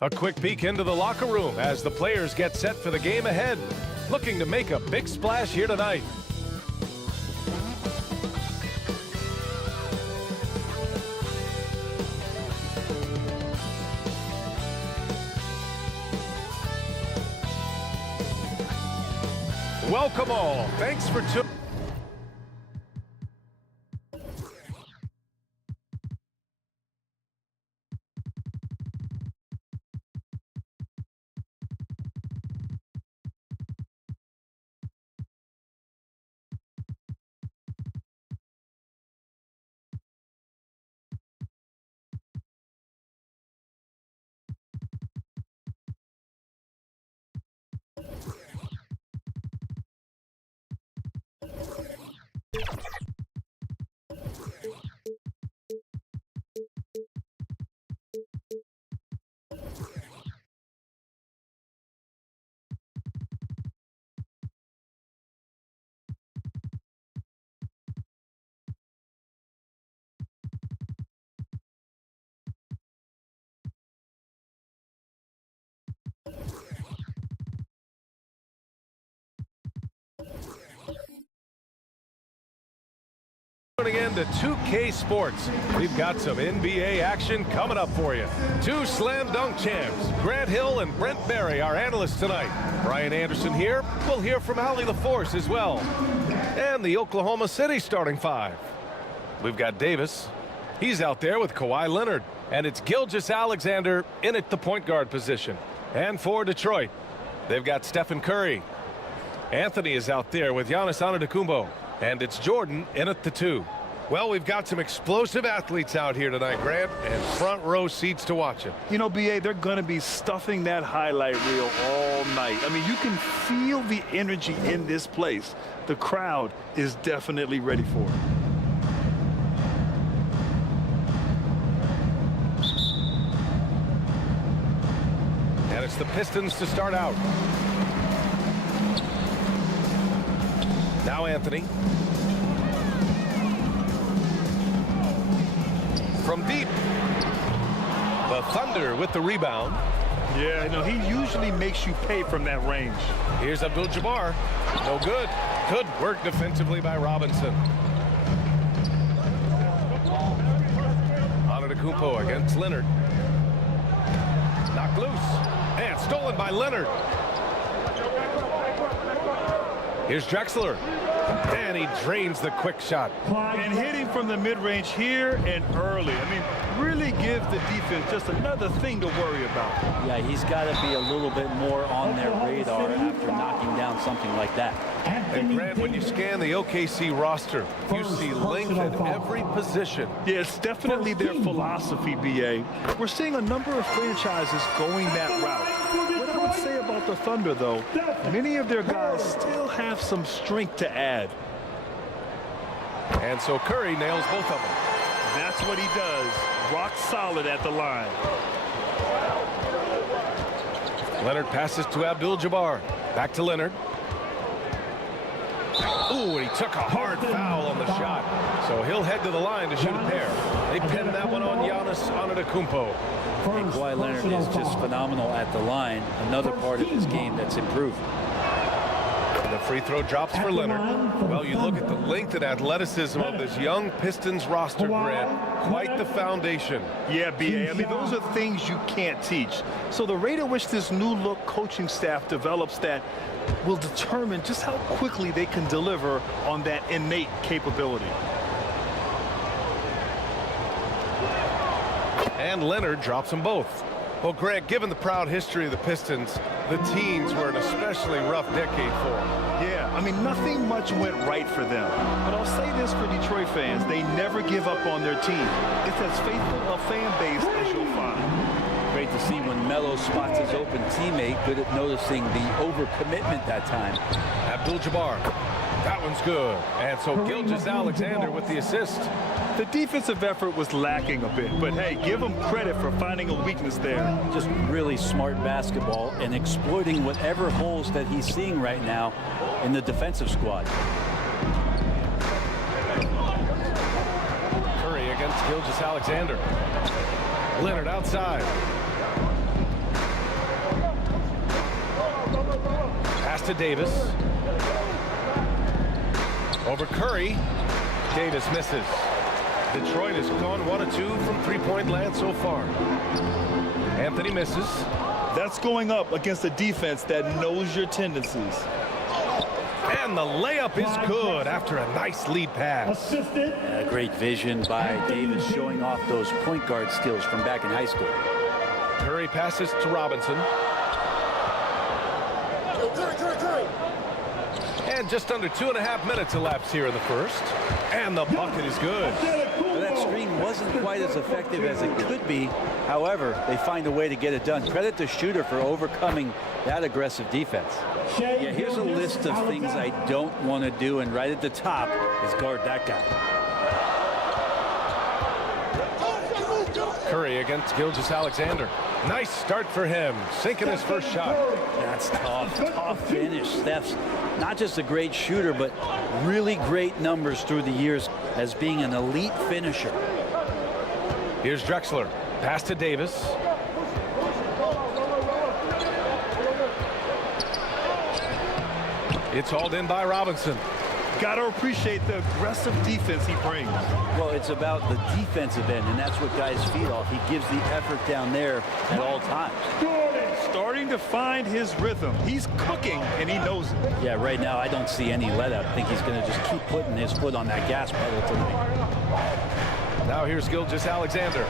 A quick peek into the locker room as the players get set for the game ahead. Looking to make a big splash here tonight. Welcome all. Thanks for tuning. Tuning in to 2K Sports. We've got some NBA action coming up for you. Two slam dunk champs, Grant Hill and Brent Barry, our analysts tonight. Brian Anderson here. We'll hear from Allie LaForce as well. And the Oklahoma City starting five. We've got Davis. He's out there with Kawhi Leonard. And it's Gilgeous-Alexander in at the point guard position. And for Detroit, they've got Stephen Curry. Anthony is out there with Giannis Antetokounmpo. And it's Jordan in at the two. Well, we've got some explosive athletes out here tonight, Grant, and front row seats to watch it. You know, BA, they're going to be stuffing that highlight reel all night. I mean, you can feel the energy in this place. The crowd is definitely ready for it. And it's the Pistons to start out. Now Anthony. From deep. The Thunder with the rebound. Yeah, no, he usually makes you pay from that range. Here's Abdul-Jabbar. No good. Good work defensively by Robinson. Antetokounmpo against Leonard. Knocked loose. And stolen by Leonard. Here's Drexler. And he drains the quick shot. And hitting from the mid-range here and early. I mean, really give the defense just another thing to worry about. Yeah, he's got to be a little bit more on their radar after knocking down something like that. And Grant, when you scan the OKC roster, you see length at every position. Yeah, it's definitely their philosophy, BA. We're seeing a number of franchises going that route. What I would say about the Thunder, though, many of their guys still have some strength to add. And so Curry nails both of them. That's what he does. Rock solid at the line. Leonard passes to Abdul-Jabbar. Back to Leonard. Ooh, and he took a hard foul on the shot. So he'll head to the line to shoot a pair. They pin that one on Giannis Antetokounmpo. And Kawhi Leonard is just phenomenal at the line. Another part of his game that's improved. The free throw drops for Leonard. Well, you look at the length and athleticism of this young Pistons roster, Grant. Quite the foundation. Yeah, BA. I mean, those are things you can't teach. So the rate at which this new look coaching staff develops that will determine just how quickly they can deliver on that innate capability. And Leonard drops them both. Well, Grant, given the proud history of the Pistons, the teens were an especially rough decade for them. Yeah, I mean, nothing much went right for them. But I'll say this for Detroit fans, they never give up on their team. It's as faithful a fan base as you'll find. Great to see when Melo spots his open teammate, good at noticing the overcommitment that time. Abdul-Jabbar. That one's good. And so Gilgeous-Alexander with the assist. The defensive effort was lacking a bit, but hey, give him credit for finding a weakness there. Just really smart basketball and exploiting whatever holes that he's seeing right now in the defensive squad. Curry against Gilgeous-Alexander. Leonard outside. Pass to Davis. Over Curry. Davis misses. Detroit has gone 1 of 2 from three-point land so far. Anthony misses. That's going up against a defense that knows your tendencies. And the layup is good after a nice lead pass. Great vision by Davis, showing off those point guard skills from back in high school. Curry passes to Robinson. And just under 2.5 minutes elapsed here in the first. And the bucket is good. Well, that screen wasn't quite as effective as it could be. However, they find a way to get it done. Credit the shooter for overcoming that aggressive defense. Yeah, here's a list of things I don't want to do, and right at the top is guard that guy. Curry against Gilgeous-Alexander. Nice start for him, sinking his first shot. That's tough finish. Steph's not just a great shooter, but really great numbers through the years as being an elite finisher. Here's Drexler, pass to Davis. It's hauled in by Robinson. Got to appreciate the aggressive defense he brings. Well, it's about the defensive end, and that's what guys feed off. He gives the effort down there at all times. Starting to find his rhythm. He's cooking, and he knows it. Yeah, right now I don't see any let up. I think he's going to just keep putting his foot on that gas pedal tonight. Now here's Gilgeous-Alexander.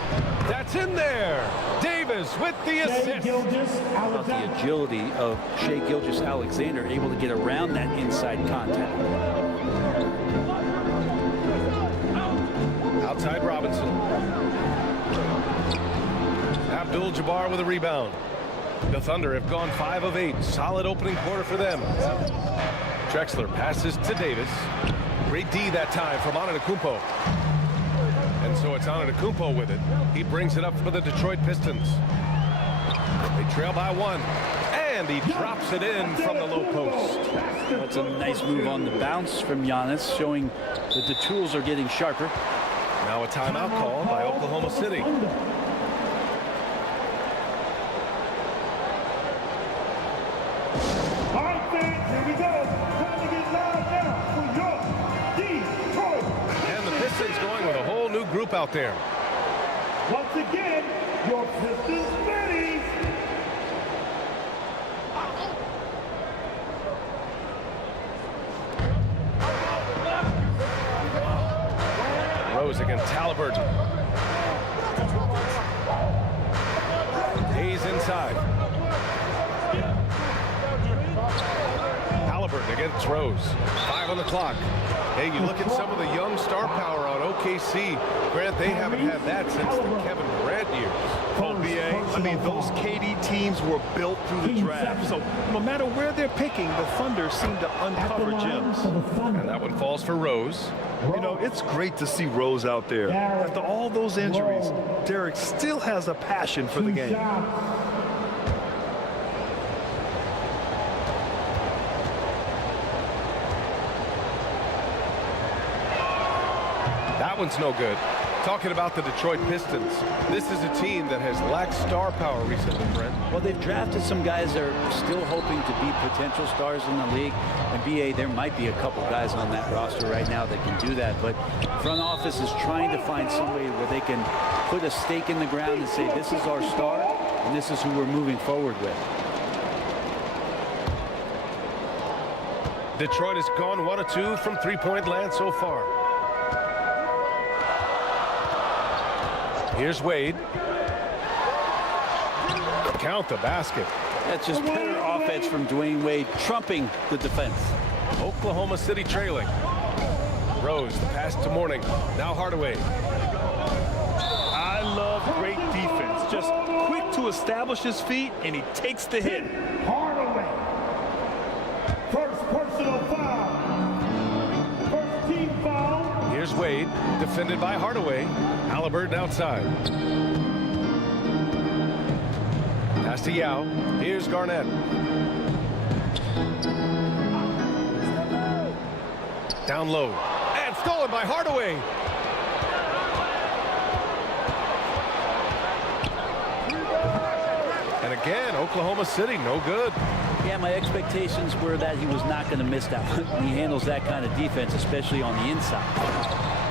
That's in there. Davis with the assist. About the agility of Shai Gilgeous-Alexander, able to get around that inside contact. Outside Robinson. Abdul-Jabbar with a rebound. The Thunder have gone 5 of 8. Solid opening quarter for them. Drexler passes to Davis. Great D that time from Antetokounmpo. And so it's Antetokounmpo with it. He brings it up for the Detroit Pistons. They trail by 1. And he drops it in from the low post. That's a nice move on the bounce from Giannis, showing that the tools are getting sharper. Now a timeout call by Oklahoma City. Here we go. Time to get loud now for your Detroit. And the Pistons going with a whole new group out there. Once again, your Pistons ready. Rose against Halliburton. Hayes inside. Halliburton against Rose. 5 on the clock. Hey, you look at some of the young star power on OKC. Grant, they haven't had that since the Kevin Durant years. Oh, BA, I mean, those KD teams were built through the draft. So no matter where they're picking, the Thunder seem to uncover gems. And that one falls for Rose. You know, it's great to see Rose out there. After all those injuries, Derek still has a passion for the game. That one's no good. Talking about the Detroit Pistons, this is a team that has lacked star power recently, Brent. Well, they've drafted some guys that are still hoping to be potential stars in the league. And BA, there might be a couple guys on that roster right now that can do that. But front office is trying to find somebody where they can put a stake in the ground and say, this is our star, and this is who we're moving forward with. Detroit has gone 1 of 2 from three-point land so far. Here's Wade. Count the basket. That's just better offense from Dwayne Wade, trumping the defense. Oklahoma City trailing. Rose, the pass to Morning. Now Hardaway. I love great defense. Just quick to establish his feet, and he takes the hit. Hardaway. First personal foul. First team foul. Here's Wade, defended by Hardaway. Halliburton outside. Pass to Yao. Here's Garnett. Down low. And stolen by Hardaway. And again, Oklahoma City, no good. Yeah, my expectations were that he was not going to miss that one. He handles that kind of defense, especially on the inside.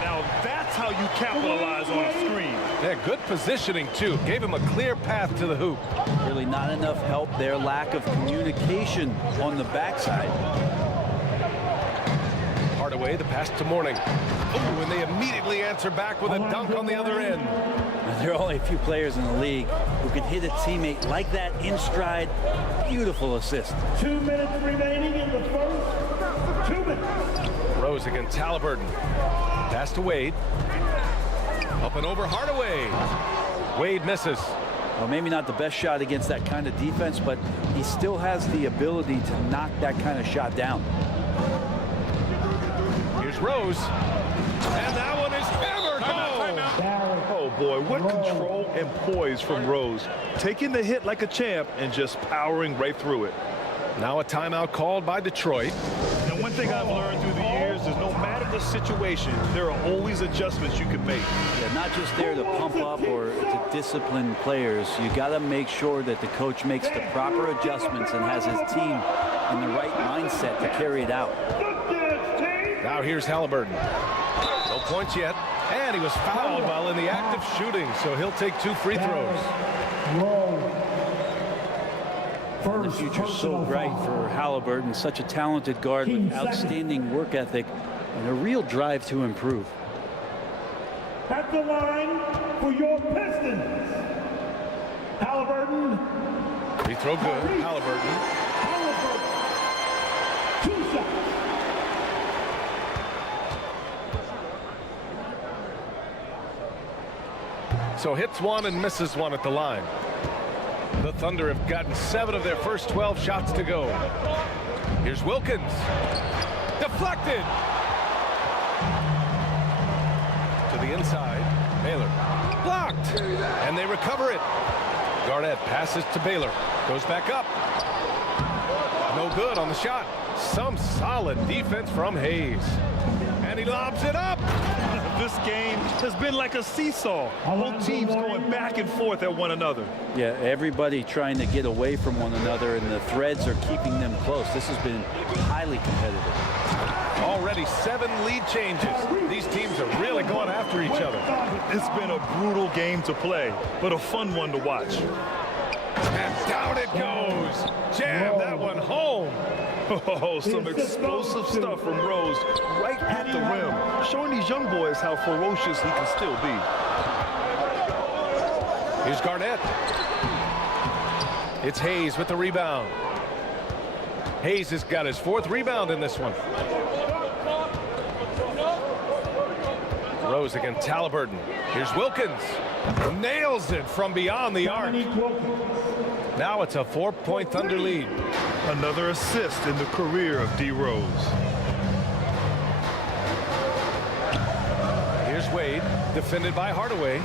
Now that's how you capitalize on a screen. Yeah, good positioning, too. Gave him a clear path to the hoop. Really not enough help there. Lack of communication on the backside. Hardaway, the pass to Mourning. Oh, and they immediately answer back with a dunk on the other end. There are only a few players in the league who can hit a teammate like that in stride. Beautiful assist. 2 minutes remaining in the first. 2 minutes. Rose against Haliburton. Pass to Wade. Up and over Hardaway. Wade misses. Well, maybe not the best shot against that kind of defense, but he still has the ability to knock that kind of shot down. Here's Rose. And that one is hammered home. Oh boy, what control and poise from Rose. Taking the hit like a champ and just powering right through it. Now a timeout called by Detroit. And one thing I've learned through the years is no matter the situation, there are always adjustments you can make. Yeah, not just there to pump up or to discipline players. You got to make sure that the coach makes the proper adjustments and has his team in the right mindset to carry it out. Now here's Haliburton. No points yet. And he was fouled while in the act of shooting, so he'll take 2 free throws. The future's so bright for Haliburton, such a talented guard with outstanding work ethic and a real drive to improve. At the line for your Pistons, Haliburton. Free throw good. Haliburton. Haliburton. 2 shots. So hits 1 and misses 1 at the line. The Thunder have gotten 7 of their first 12 shots to go. Here's Wilkins. Deflected. To the inside. Baylor. Blocked. And they recover it. Garnett passes to Baylor. Goes back up. No good on the shot. Some solid defense from Hayes. And he lobs it up. This game has been like a seesaw. Both teams going back and forth at one another. Yeah, everybody trying to get away from one another, and the threads are keeping them close. This has been highly competitive. Already 7 lead changes. These teams are really going after each other. It's been a brutal game to play, but a fun one to watch. And down it goes. Jam that one home. Oh, some explosive stuff from Rose right at the rim, showing these young boys how ferocious he can still be. Here's Garnett. It's Hayes with the rebound. Hayes has got his 4th rebound in this one. Rose against Haliburton. Here's Wilkins. Nails it from beyond the arc. Now it's a 4-point Thunder lead. Another assist in the career of D. Rose. Here's Wade, defended by Hardaway.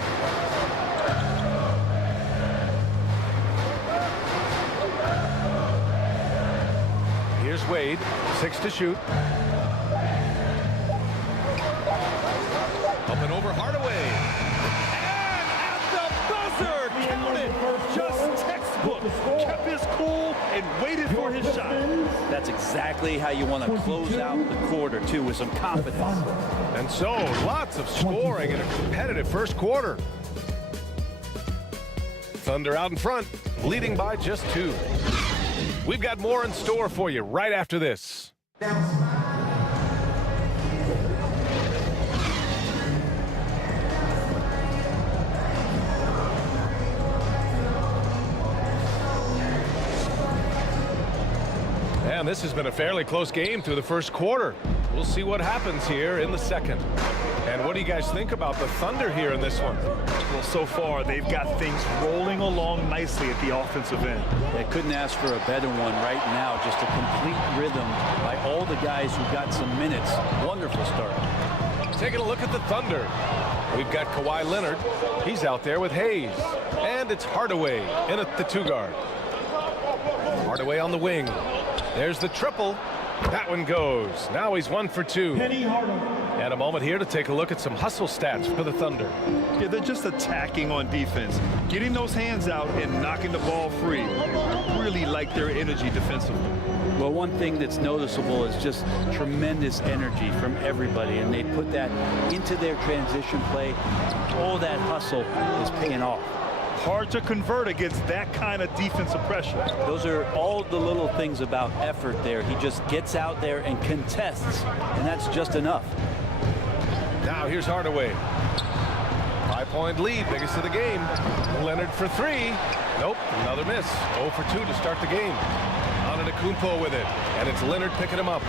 Here's Wade, 6 to shoot. Up and over Hardaway. And at the buzzer, count it. Just textbook. Kept his cool and waited for his shot. That's exactly how you want to close out the quarter, too, with some confidence. And so, lots of scoring in a competitive first quarter. Thunder out in front, leading by just 2. We've got more in store for you right after this. And this has been a fairly close game through the first quarter. We'll see what happens here in the second. And what do you guys think about the Thunder here in this one? Well, so far, they've got things rolling along nicely at the offensive end. They couldn't ask for a better one right now. Just a complete rhythm by all the guys who got some minutes. Wonderful start. Taking a look at the Thunder. We've got Kawhi Leonard. He's out there with Hayes. And it's Hardaway in at the 2-guard. Hardaway on the wing. There's the triple. That one goes. Now he's 1 for 2. And a moment here to take a look at some hustle stats for the Thunder. Yeah, they're just attacking on defense, getting those hands out and knocking the ball free. really like their energy defensively. Well, one thing that's noticeable is just tremendous energy from everybody, and they put that into their transition play. All that hustle is paying off. Hard to convert against that kind of defensive pressure. Those are all the little things about effort there. He just gets out there and contests, and that's just enough. Now here's Hardaway. 5-point lead, biggest of the game. Leonard for three. Nope, another miss. 0 for 2 to start the game. Antetokounmpo with it, and it's Leonard picking him up.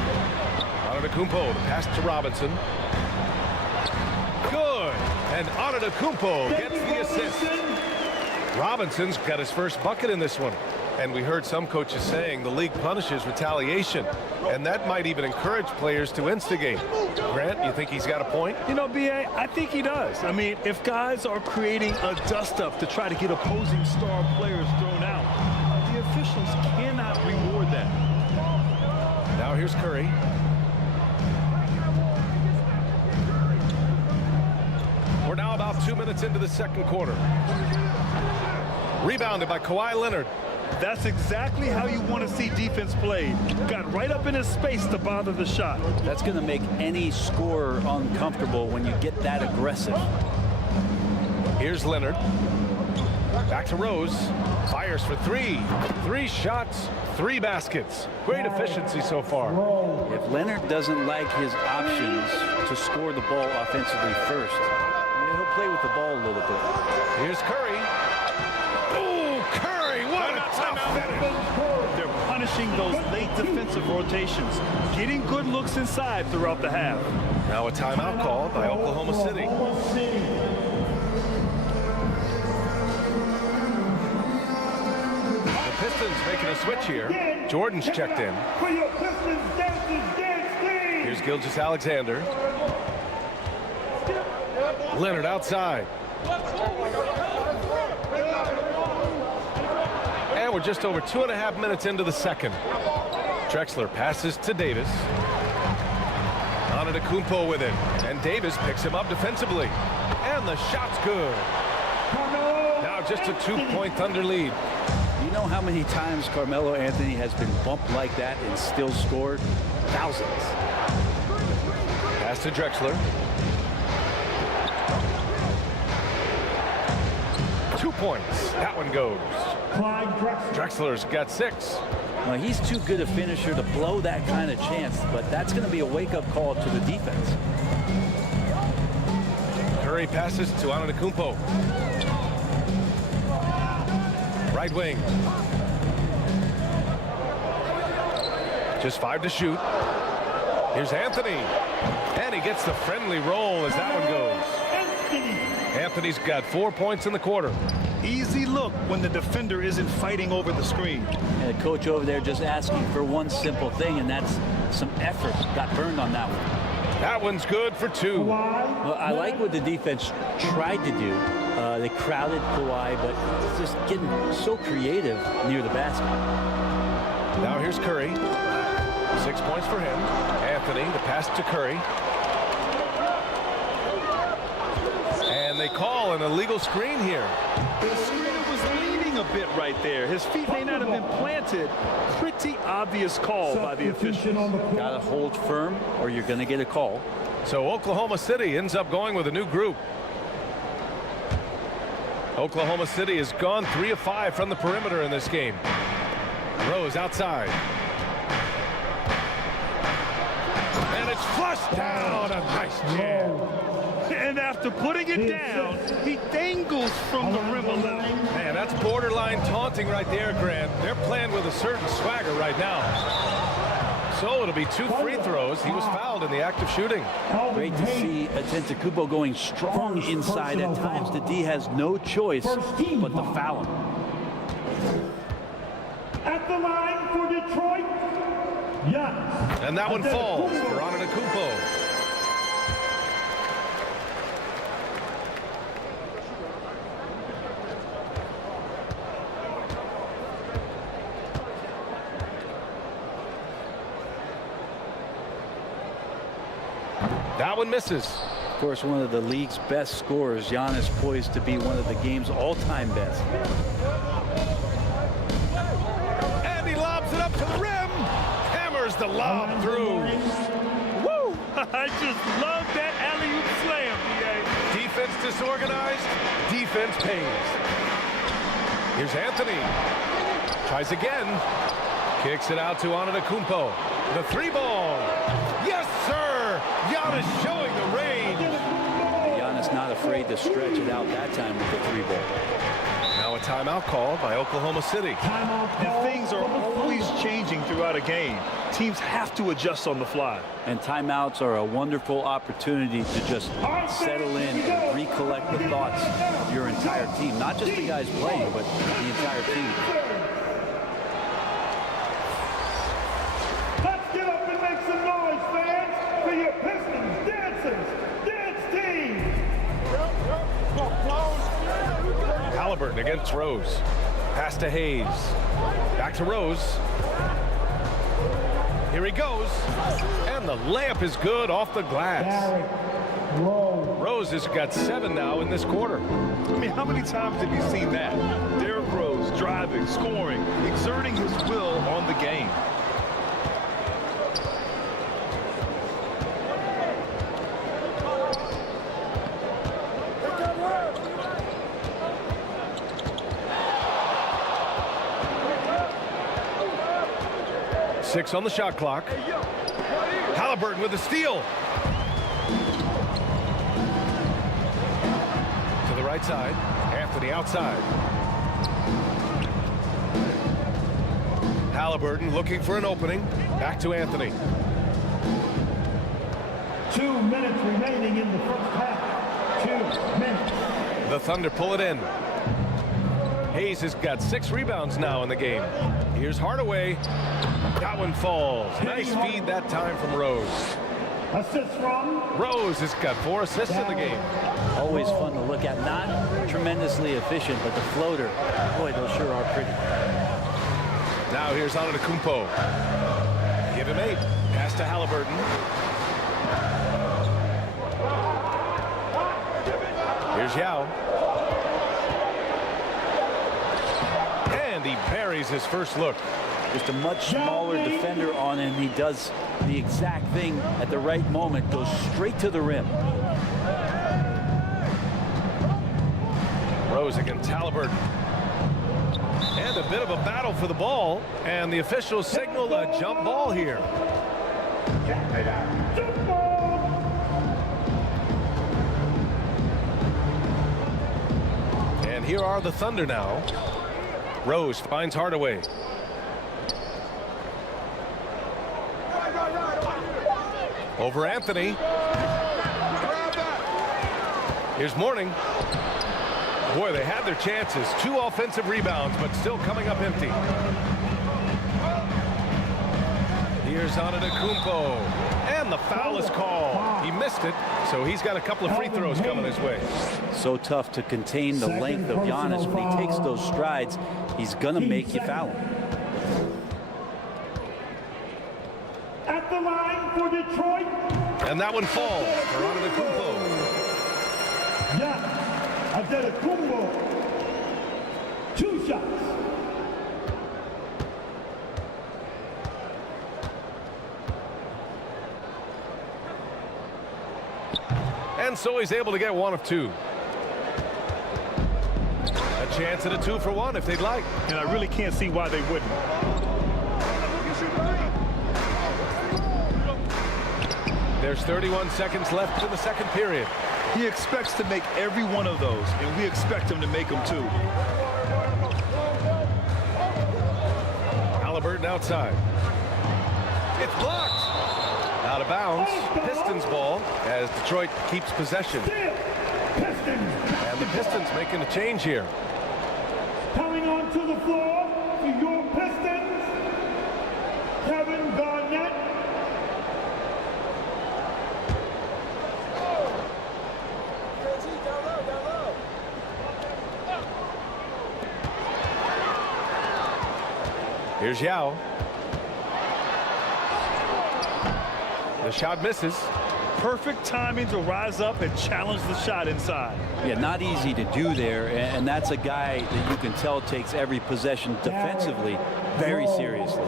Antetokounmpo, the pass to Robinson. Good, and Antetokounmpo gets the assist. Robinson's got his first bucket in this one. And we heard some coaches saying the league punishes retaliation, and that might even encourage players to instigate. Grant, you think he's got a point? You know, BA, I think he does. I mean, if guys are creating a dust-up to try to get opposing star players thrown out, the officials cannot reward that. Now here's Curry. We're now about 2 minutes into the second quarter. Rebounded by Kawhi Leonard. That's exactly how you want to see defense played. Got right up in his space to bother the shot. That's going to make any scorer uncomfortable when you get that aggressive. Here's Leonard. Back to Rose. Fires for three. 3 shots, 3 baskets. Great efficiency so far. If Leonard doesn't like his options to score the ball offensively first, he'll play with the ball a little bit. Here's Curry. Oh, Curry, what a tough finish. They're punishing those late defensive rotations, getting good looks inside throughout the half. Now a timeout called by Oklahoma City. The Pistons making a switch here. Jordan's checked in. For your Pistons Dancers Dance Team. Here's Gilgeous-Alexander. Leonard outside. And we're just over 2.5 minutes into the second. Drexler passes to Davis. Antetokounmpo with it. And Davis picks him up defensively. And the shot's good. Now just a 2-point Thunder lead. You know how many times Carmelo Anthony has been bumped like that and still scored? Thousands. Pass to Drexler. 2 points. That one goes. Drexler's got 6. Well, he's too good a finisher to blow that kind of chance, but that's going to be a wake-up call to the defense. Curry passes to Antetokounmpo. Right wing. Just 5 to shoot. Here's Anthony. And he gets the friendly roll as that one goes. Anthony's got 4 points in the quarter. Easy look when the defender isn't fighting over the screen. And the coach over there just asking for one simple thing, and that's some effort. Got burned on that one. That one's good for 2. Well, I like what the defense tried to do. They crowded Kawhi, but just getting so creative near the basket. Now here's Curry. 6 points for him. Anthony, the pass to Curry. And they call an illegal screen here. The screener was leaning a bit right there. His feet may not have been planted. Pretty obvious call by the official. Got to hold firm or you're going to get a call. So Oklahoma City ends up going with a new group. Oklahoma City has gone 3 of 5 from the perimeter in this game. Rose outside. And it's flushed down. A nice jam. And after putting it down, he dangles from the rim a little. Man, that's borderline taunting right there, Grant. They're playing with a certain swagger right now. So it'll be 2 free throws. He was fouled in the act of shooting. Great to see Antetokounmpo going strong inside. At times, the D has no choice but to foul him. At the line for Detroit, Giannis. And that one falls for Antetokounmpo. That one misses. Of course, one of the league's best scorers, Giannis, poised to be one of the game's all-time best. the lob through. Woo! I just love that alley-oop slam, BA. Defense disorganized, defense pays. Here's Anthony. Tries again. Kicks it out to ANTETOKOUNMPO. The 3-ball. Yes, sir! Giannis showing the range. Giannis not afraid to stretch it out that time with the 3-ball. Now a timeout called by Oklahoma City. And things are always changing throughout a game. Teams have to adjust on the fly. And timeouts are a wonderful opportunity to just settle in and recollect the thoughts of your entire team. Not just the guys playing, but the entire team. Let's get up and make some noise, fans, for your Pistons, dancers, dance team. Halliburton against Rose. Pass to Hayes. Back to Rose. Here he goes. And the layup is good off the glass. Rose has got 7 now in this quarter. I mean, how many times have you seen that? Derrick Rose driving, scoring, exerting his will on the game. Six on the shot clock. Halliburton with a steal. To the right side. Anthony outside. Halliburton looking for an opening. Back to Anthony. 2 minutes remaining in the first half. 2 minutes. The Thunder pull it in. Hayes has got 6 rebounds now in the game. Here's Hardaway. That one falls. Nice feed that time from Rose. Assist from Rose has got 4 assists in the game. Always fun to look at. Not tremendously efficient, but the floater, boy, those sure are pretty. Now here's ANTETOKOUNMPO. Give him 8. Pass to Halliburton. Here's Yao. And he buries his first look. Just a much smaller defender on him. He does the exact thing at the right moment, goes straight to the rim. Rose against Halliburton. And a bit of a battle for the ball. And the officials signal a jump ball here. jump ball. And here are the Thunder now. Rose finds Hardaway. Over Anthony. Here's Mourning. Boy, they had their chances. 2 offensive rebounds, but still coming up empty. Here's ANTETOKOUNMPO. And the foul is called. He missed it, so he's got a couple of free throws coming his way. So tough to contain the length of Giannis. When he takes those strides, he's going to make you foul him. At the line for Detroit. And that one falls for ANTETOKOUNMPO. Yeah, ANTETOKOUNMPO. 2 shots. And so he's able to get 1 of 2. A chance at a 2-for-1 if they'd like. And I really can't see why they wouldn't. There's 31 seconds left in the second period. He expects to make every one of those, and we expect him to make them too. Halliburton outside. It's blocked. Out of bounds. Pistons ball as Detroit keeps possession. Still, Pistons. And the Pistons making a change here. Coming onto the floor for your Pistons, Kevin Garnett. Here's Yao. The shot misses. Perfect timing to rise up and challenge the shot inside. Yeah, not easy to do there, and that's a guy that you can tell takes every possession defensively very seriously.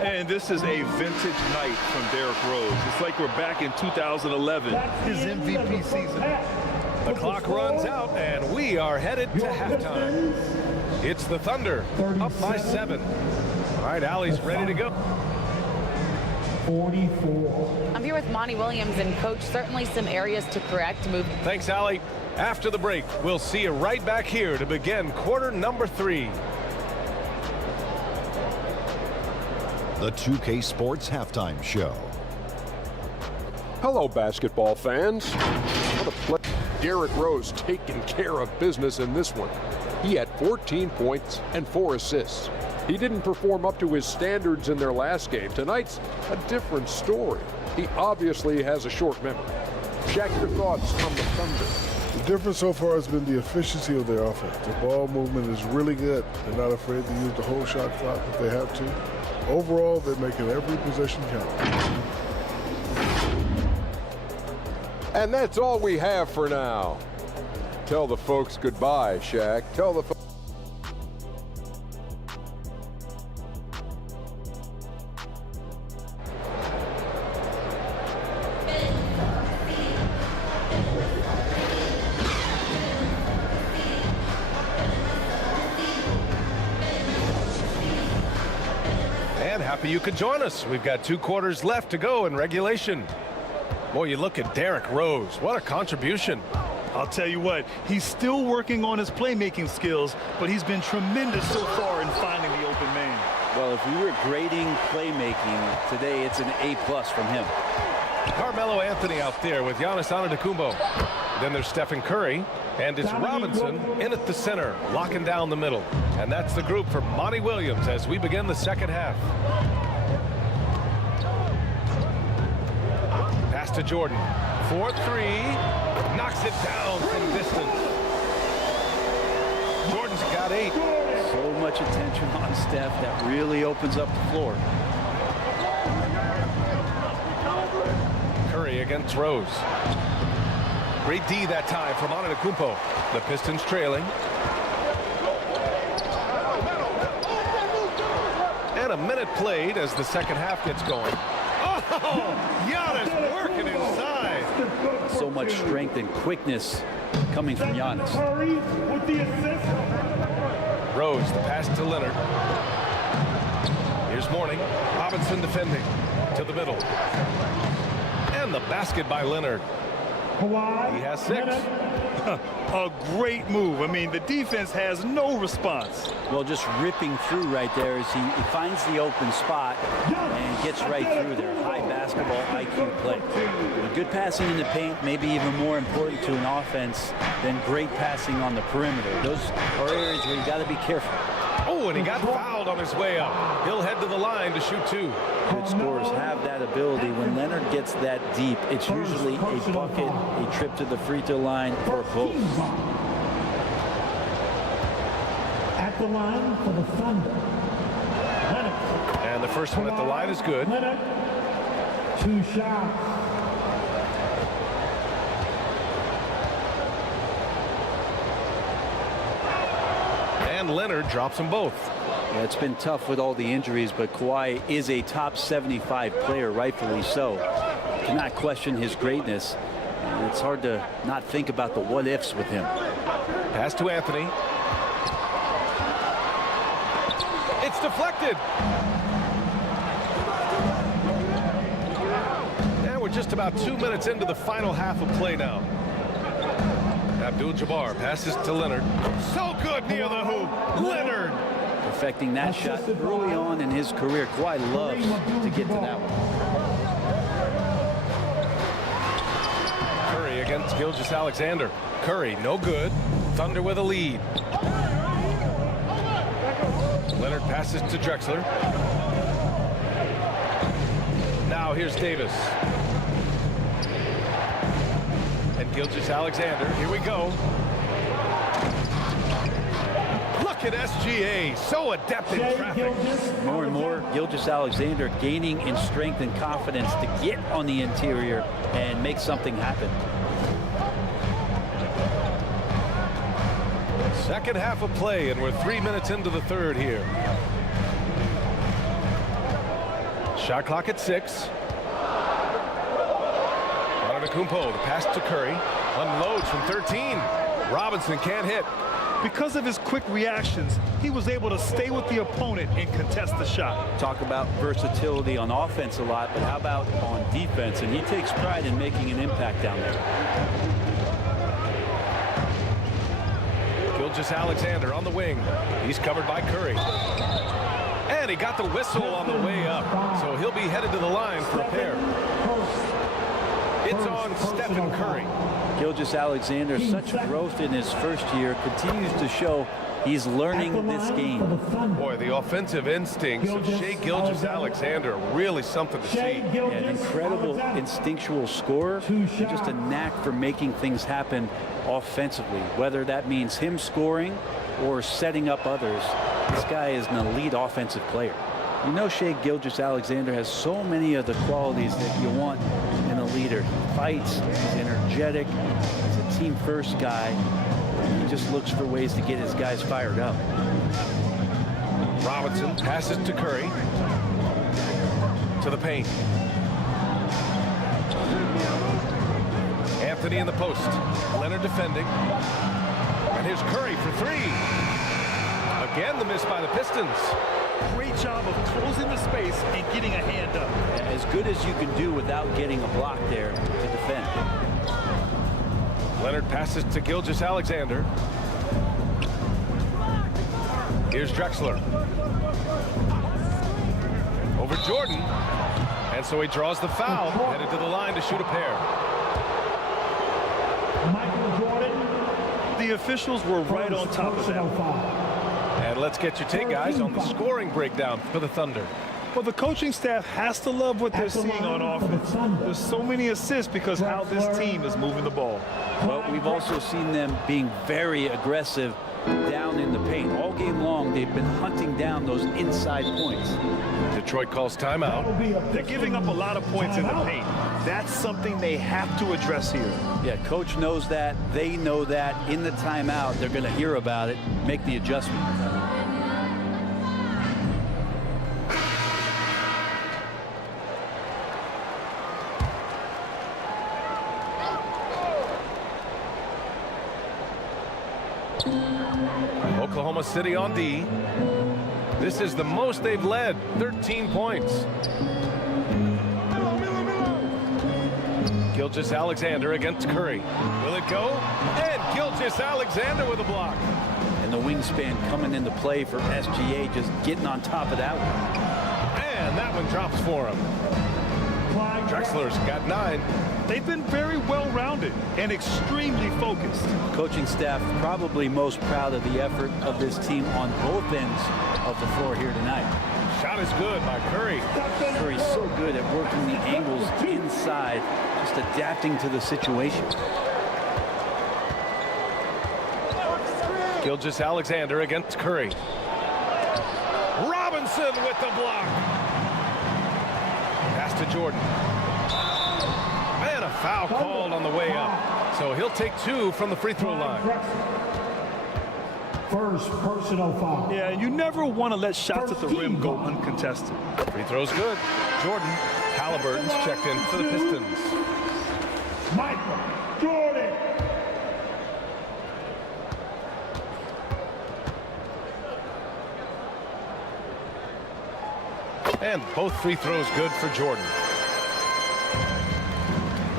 And this is a vintage night from Derrick Rose. It's like we're back in 2011, his MVP season. The clock runs out, and we are headed to halftime. It's the Thunder, up by 7. All right, Allie's ready to go. 44. I'm here with Monty Williams, and Coach, certainly some areas to correct. Thanks, Allie. After the break, we'll see you right back here to begin quarter number 3. The 2K Sports Halftime Show. Hello, basketball fans. What a play. Derrick Rose taking care of business in this one. He had 14 points and 4 assists. He didn't perform up to his standards in their last game. Tonight's a different story. He obviously has a short memory. Shaq, your thoughts on the Thunder? The difference so far has been the efficiency of their offense. The ball movement is really good. They're not afraid to use the whole shot clock if they have to. Overall, they're making every possession count. And that's all we have for now. Tell the folks goodbye, Shaq. Tell the folks. Happy you could join us. We've got 2 quarters left to go in regulation. Boy, you look at Derrick Rose. What a contribution. I'll tell you what, he's still working on his playmaking skills, but he's been tremendous so far in finding the open man. Well, if we were grading playmaking today, it's an A+ from him. Carmelo Anthony out there with Giannis Antetokounmpo. Then there's Stephen Curry, and it's Robinson in at the center, locking down the middle. And that's the group for Monty Williams as we begin the second half. Pass to Jordan. 4-3. Knocks it down from distance. Jordan's got 8. So much attention on Steph that really opens up the floor. Curry against Rose. Great D that time from Antetokounmpo. The Pistons trailing. And a minute played as the second half gets going. Oh, Giannis working inside. So much strength and quickness coming from Giannis. Curry with the assist. Rose, the pass to Leonard. Here's Mourning. Robinson defending to the middle. And the basket by Leonard. He has 6. A great move. I mean, the defense has no response. Well, just ripping through right there as he finds the open spot and gets right through there. High basketball IQ play. But good passing in the paint, maybe even more important to an offense than great passing on the perimeter. Those are areas where you got to be careful. Oh, and he got fouled on his way up. He'll head to the line to shoot 2. Good scorers have that ability. When Leonard gets that deep, it's usually a bucket, a trip to the free throw line, or both. At the line for the Thunder. Leonard. And the first one at the line is good. Leonard. 2 shots. And Leonard drops them both. Yeah, it's been tough with all the injuries, but Kawhi is a top 75 player, rightfully so. Cannot question his greatness. And it's hard to not think about the what-ifs with him. Pass to Anthony. It's deflected. And we're just about 2 minutes into the final half of play now. Abdul-Jabbar passes to Leonard. So good near the hoop. Leonard. Perfecting that shot early on in his career. Kawhi loves to get to that one. Curry against Gilgeous-Alexander. Curry, no good. Thunder with a lead. Leonard passes to Drexler. Now here's Davis. And Gilgeous-Alexander. Here we go. Look at SGA. So adept in traffic. More and more, Gilgeous-Alexander gaining in strength and confidence to get on the interior and make something happen. Second half of play, and we're 3 minutes into the third here. Shot clock at 6. Antetokounmpo, the pass to Curry. Unloads from 13. Robinson can't hit. Because of his quick reactions, he was able to stay with the opponent and contest the shot. Talk about versatility on offense a lot, but how about on defense? And he takes pride in making an impact down there. Gilgeous-Alexander on the wing. He's covered by Curry. And he got the whistle on the way up. So he'll be headed to the line for a pair. It's on Stephen Curry. Gilgeous-Alexander, such growth in his first year, continues to show he's learning this game. Boy, the offensive instincts of Shai Gilgeous-Alexander are really something to see. Yeah, an incredible instinctual scorer, and just a knack for making things happen offensively, whether that means him scoring or setting up others. This guy is an elite offensive player. You know, Shai Gilgeous-Alexander has so many of the qualities that you want in a leader. He fights, he's energetic, he's a team-first guy. He just looks for ways to get his guys fired up. Robinson passes to Curry. To the paint. Anthony in the post. Leonard defending. And here's Curry for 3. Again, the miss by the Pistons. Great job of closing the space and getting a hand up. As good as you can do without getting a block there to defend. Leonard passes to Gilgeous-Alexander. Here's Drexler. Over Jordan. And so he draws the foul, headed to the line to shoot a pair. The officials were right on top of that. And let's get your take, guys, on the scoring breakdown for the Thunder. Well, the coaching staff has to love what they're seeing on offense. There's so many assists because how this team is moving the ball. Well, we've also seen them being very aggressive down in the paint. All game long, they've been hunting down those inside points. Detroit calls timeout. They're giving up a lot of points in the paint. That's something they have to address here. Yeah, coach knows that. They know that. In the timeout, they're going to hear about it, make the adjustment. Oklahoma City on D. This is the most they've led, 13 points. Gilgeous-Alexander against Curry. Will it go? And Gilgeous-Alexander with a block. And the wingspan coming into play for SGA, just getting on top of that one. And that one drops for him. Drexler's got 9. They've been very well-rounded and extremely focused. Coaching staff probably most proud of the effort of this team on both ends of the floor here tonight. Shot is good by Curry. Curry's so good at working the angles inside, just adapting to the situation. Gilgeous-Alexander against Curry. Robinson with the block. Pass to Jordan. And a foul called on the way up. So he'll take 2 from the free throw line. First personal foul. Yeah, you never want to let shots at the rim go uncontested. Free throw's good. Jordan. Halliburton's checked in for the Pistons. Michael Jordan. And both free throws good for Jordan.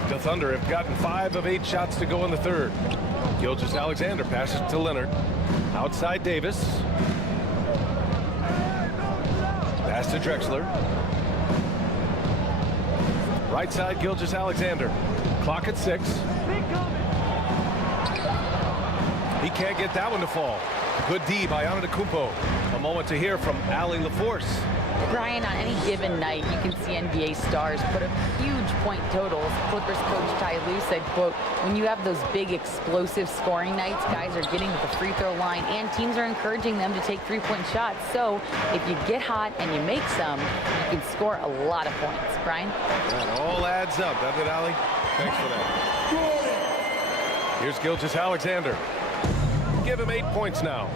The Thunder have gotten 5 of 8 shots to go in the third. Gilgeous-Alexander passes to Leonard. Outside Davis. Pass to Drexler. Right side Gilgeous-Alexander. Clock at 6. He can't get that one to fall. Good D by Antetokounmpo. A moment to hear from Allie LaForce. Brian, on any given night, you can see NBA stars put up huge point totals. Clippers coach Ty Lue said, quote, when you have those big explosive scoring nights, guys are getting to the free throw line and teams are encouraging them to take 3-point shots. So if you get hot and you make some, you can score a lot of points. Brian? That all adds up, doesn't it, Allie? Thanks for that. Here's Gilgeous-Alexander. give him 8 points now.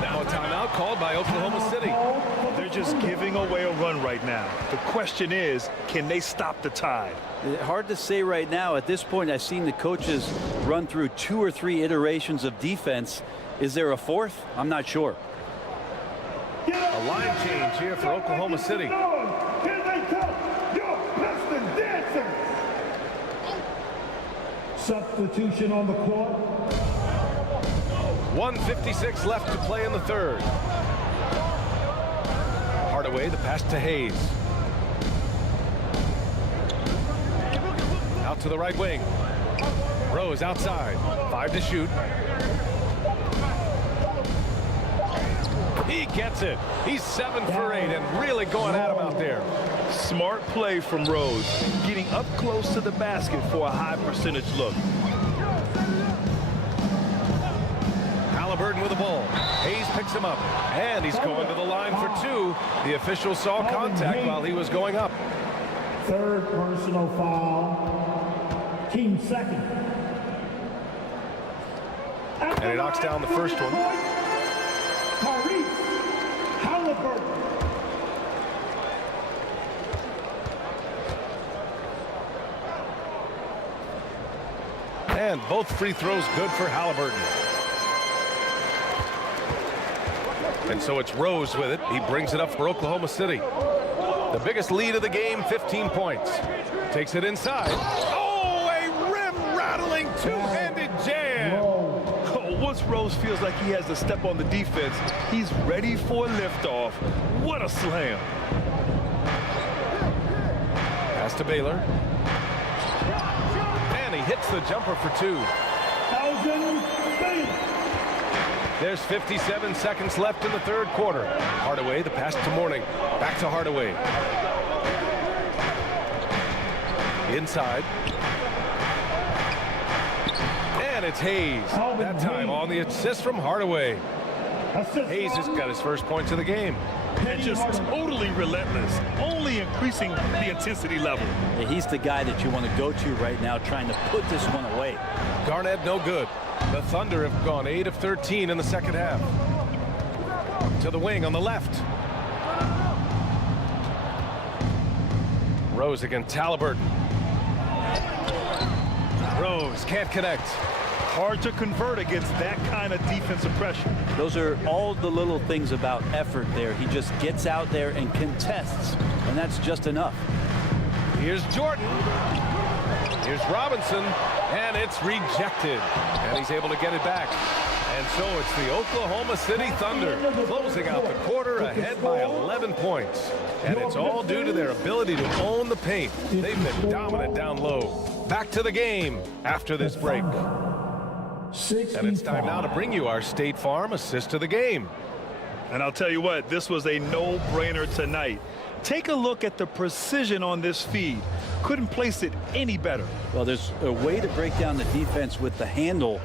Now a timeout called by Oklahoma City. They're just giving away a run right now. The question is, can they stop the tide? Hard to say right now. At this point, I've seen the coaches run through 2 or 3 iterations of defense. Is there a fourth? I'm not sure. A line change here for Oklahoma City. Here they come, your Pistons dancers. Substitution on the court. 1:56 left to play in the third. Hardaway, the pass to Hayes. Out to the right wing. Rose outside. 5 to shoot. He gets it. He's 7 for 8 and really going at him out there. Smart play from Rose, getting up close to the basket for a high percentage look. Halliburton with the ball. Hayes picks him up, and he's going to the line for 2. The official saw contact while he was going up. Third personal foul. Team second. And he knocks down the first one. Halliburton. And both free throws good for Halliburton. And so it's Rose with it. He brings it up for Oklahoma City. The biggest lead of the game, 15 points. Takes it inside. Oh, a rim-rattling two-handed jam. Once Rose feels like he has to step on the defense, he's ready for liftoff. What a slam. Pass to Baylor. And he hits the jumper for 2. There's 57 seconds left in the third quarter. Hardaway, the pass to Mourning. Back to Hardaway. Inside. And it's Hayes. That time on the assist from Hardaway. Hayes has got his first points of the game. And just totally relentless, only increasing the intensity level. Yeah, he's the guy that you want to go to right now, trying to put this one away. Garnett, no good. The Thunder have gone 8 of 13 in the second half. To the wing on the left. Rose against Halliburton. Rose can't connect. Hard to convert against that kind of defensive pressure. Those are all the little things about effort there. He just gets out there and contests, and that's just enough. Here's Jordan. Here's Robinson, and it's rejected. And he's able to get it back. And so it's the Oklahoma City Thunder closing out the quarter ahead by 11 points. And it's all due to their ability to own the paint. They've been dominant down low. Back to the game after this break. And it's time now to bring you our State Farm assist of the game. And I'll tell you what, this was a no-brainer tonight. Take a look at the precision on this feed. Couldn't place it any better. Well, there's a way to break down the defense with the handle,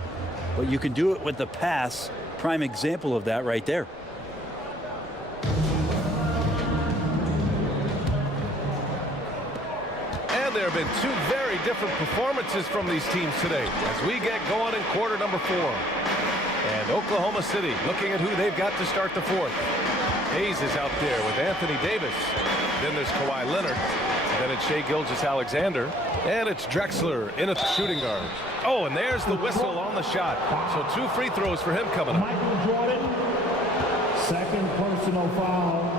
but you can do it with the pass. Prime example of that right there. And there have been 2 very different performances from these teams today as we get going in quarter number 4. And Oklahoma City looking at who they've got to start the fourth. Hayes is out there with Anthony Davis. Then there's Kawhi Leonard. Then it's Shai Gilgeous-Alexander. And it's Drexler in at the shooting guard. Oh, and there's the whistle on the shot. So 2 free throws for him coming up. Michael Jordan, second personal foul.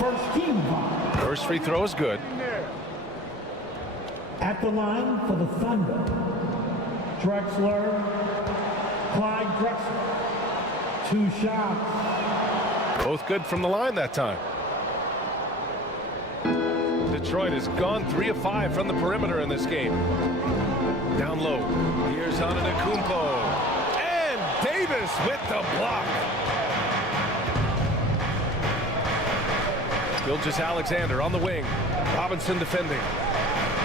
First team foul. First free throw is good. At the line for the Thunder, Drexler, Clyde Drexler. 2 shots. Both good from the line that time. Detroit has gone 3 of 5 from the perimeter in this game. Down low. Here's ANTETOKOUNMPO. And Davis with the block. Gilgeous-Alexander on the wing. Robinson defending.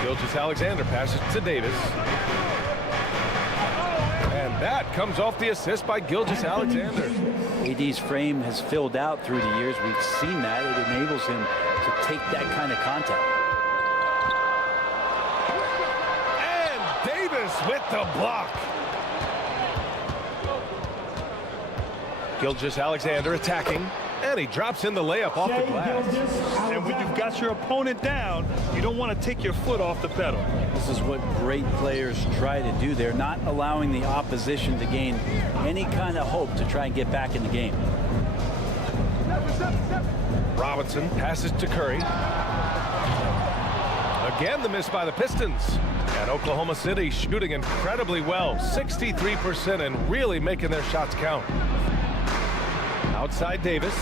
Gilgeous-Alexander passes to Davis. And that comes off the assist by Gilgeous-Alexander. AD's frame has filled out through the years. We've seen that. It enables him to take that kind of contact. And Davis with the block. Gilgeous-Alexander attacking, and he drops in the layup off the glass. And when you've got your opponent down, you don't want to take your foot off the pedal. This is what great players try to do. They're not allowing the opposition to gain any kind of hope to try and get back in the game. Robinson passes to Curry. Again, the miss by the Pistons. And Oklahoma City shooting incredibly well, 63%, and really making their shots count. Outside Davis.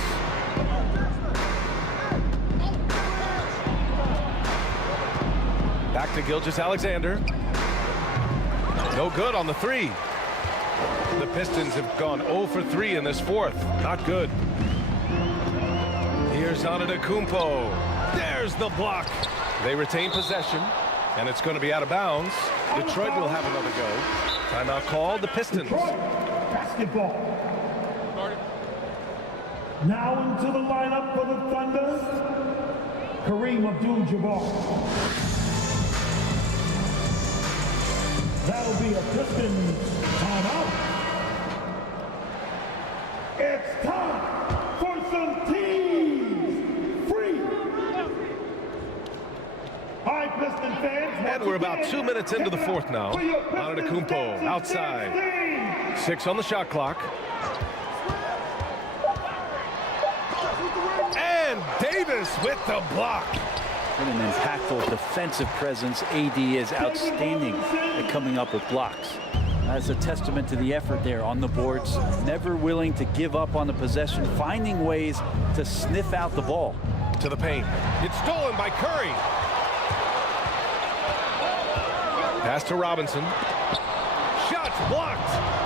Back to Gilgeous-Alexander. No good on the three. The Pistons have gone 0 for 3 in this fourth. Not good. Here's ANTETOKOUNMPO. There's the block. They retain possession, and it's going to be out of bounds. Detroit will have another go. Timeout called, the Pistons. Detroit basketball. Now into the lineup for the Thunder, Kareem Abdul-Jabbar. That'll be a Pistons timeout. It's time for some teams free. All right, Piston fans. And we're about 2 minutes into the fourth now. ANTETOKOUNMPO outside. 6 on the shot clock. And Davis with the block. What an impactful defensive presence. AD is outstanding at coming up with blocks. That's a testament to the effort there on the boards. Never willing to give up on the possession, finding ways to sniff out the ball. To the paint. It's stolen by Curry. Pass to Robinson. Shots blocked.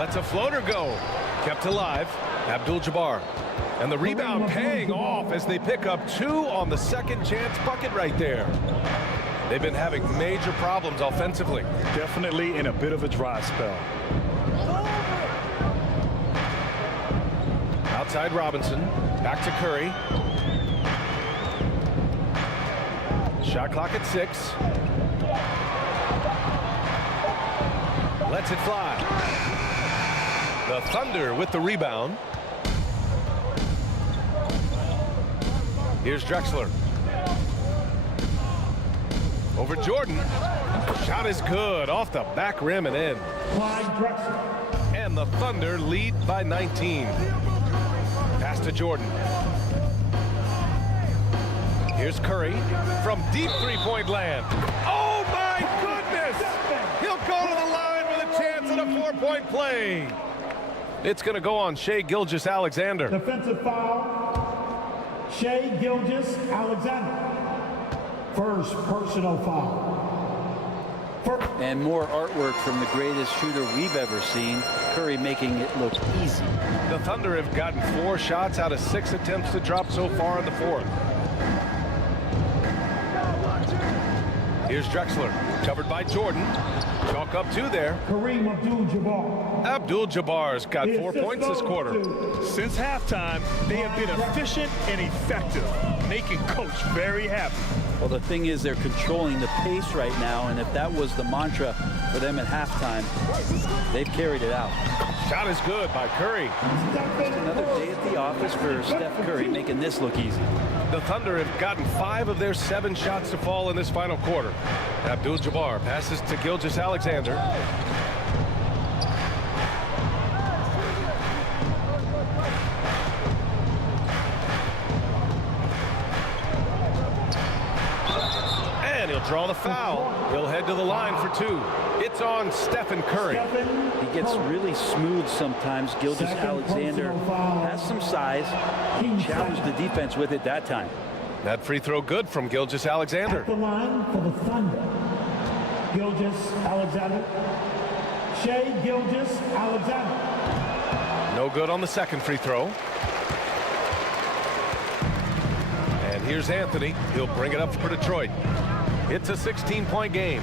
Lets a floater go. Kept alive. Abdul-Jabbar. And the rebound paying off as they pick up 2 on the second chance bucket right there. They've been having major problems offensively. Definitely in a bit of a dry spell. Outside Robinson. Back to Curry. Shot clock at 6. Lets it fly. The Thunder with the rebound. Here's Drexler. Over Jordan. Shot is good. Off the back rim and in. Clyde Drexler. And the Thunder lead by 19. Pass to Jordan. Here's Curry from deep three-point land. Oh, my goodness! He'll go to the line with a chance at a 4-point play. It's going to go on Shai Gilgeous-Alexander. Defensive foul. Shai Gilgeous-Alexander. First personal foul. And more artwork from the greatest shooter we've ever seen. Curry making it look easy. The Thunder have gotten 4 shots out of 6 attempts to drop so far in the fourth. Here's Drexler, covered by Jordan. Chalk up 2 there. Kareem Abdul-Jabbar. Abdul-Jabbar's got 4 points this quarter. Since halftime, they have been efficient and effective, making Coach very happy. Well, the thing is, they're controlling the pace right now, and if that was the mantra for them at halftime, they've carried it out. Shot is good by Curry. Just another day at the office for Steph Curry, making this look easy. The Thunder have gotten 5 of their 7 shots to fall in this final quarter. Abdul-Jabbar passes to Gilgeous-Alexander. And he'll draw the foul. He'll head to the line for 2. It's on Stephen Curry. He gets really smooth sometimes. Gilgeous-Alexander has some size. He challenged the defense with it that time. That free throw good from Gilgeous-Alexander. At the line for the Thunder. Gilgeous-Alexander. Shai Gilgeous-Alexander. No good on the second free throw. And here's Anthony. He'll bring it up for Detroit. It's a 16-point game.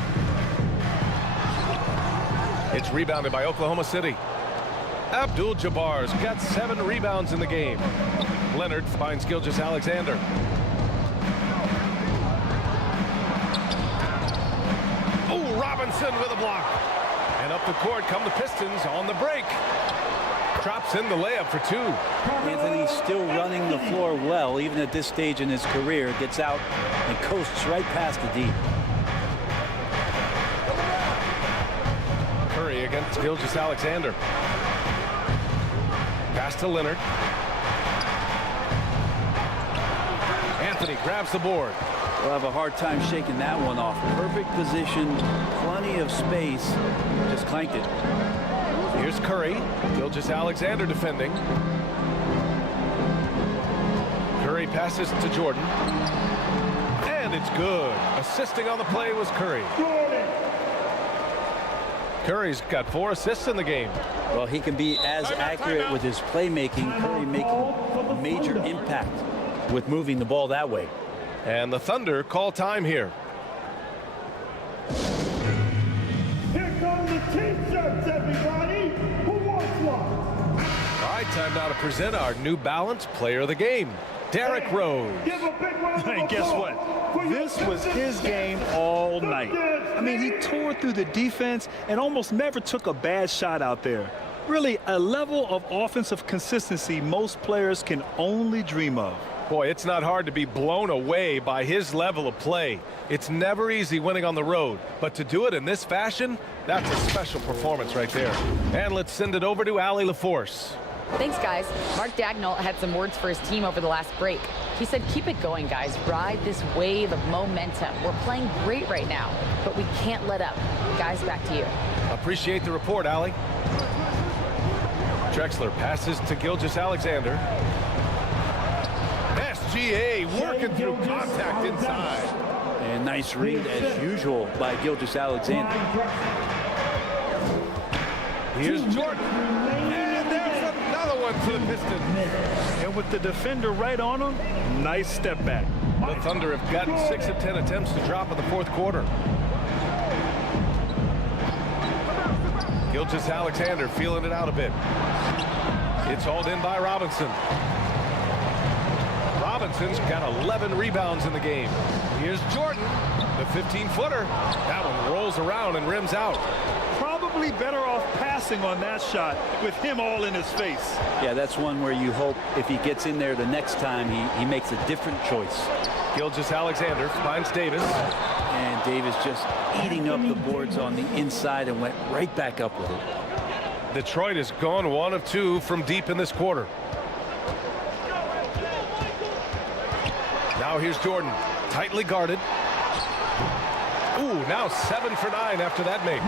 It's rebounded by Oklahoma City. Abdul-Jabbar's got 7 rebounds in the game. Leonard finds Gilgeous-Alexander. Oh, Robinson with a block. And up the court come the Pistons on the break. Drops in the layup for 2. Anthony's still running the floor well, even at this stage in his career. Gets out and coasts right past the D. Curry against Gilgeous-Alexander. Pass to Leonard. Anthony grabs the board. We'll have a hard time shaking that one off. Perfect position, plenty of space. Just clanked it. Here's Curry. Gilgeous-Alexander defending. Curry passes to Jordan. And it's good. Assisting on the play was Curry. Curry's got 4 assists in the game. Well, he can be as accurate with his playmaking. Curry making a major impact with moving the ball that way. And the Thunder call time here. Here come the T-shirts, everybody. Who wants one? All right, time now to present our New Balance Player of the Game, Derrick Rose. Give a big round of And guess applause what? for your This was his game all night. I mean, he tore through the defense and almost never took a bad shot out there. Really, a level of offensive consistency most players can only dream of. Boy, it's not hard to be blown away by his level of play. It's never easy winning on the road, but to do it in this fashion, that's a special performance right there. And let's send it over to Allie LaForce. Thanks, guys. Mark Dagnall had some words for his team over the last break. He said, keep it going, guys. Ride this wave of momentum. We're playing great right now, but we can't let up. Guys, back to you. Appreciate the report, Allie. Drexler passes to Gilgeous-Alexander. SGA working through contact inside. And nice read, as usual, by Gilgeous-Alexander. Here's Jordan. And there's another one for the Pistons. And with the defender right on him, nice step back. The Thunder have gotten 6 of 10 attempts to drop in the 4th quarter. Gilgeous-Alexander feeling it out a bit. It's hauled in by Robinson. Robinson's got 11 rebounds in the game. Here's Jordan, the 15-footer. That one rolls around and rims out. Probably better off passing on that shot with him all in his face. Yeah, that's one where you hope if he gets in there the next time, he makes a different choice. Gilgeous-Alexander finds Davis. And Davis just eating up the boards on the inside and went right back up with it. Detroit has gone 1 of 2 from deep in this quarter. Now here's Jordan, tightly guarded. Ooh, now 7 for 9 after that make.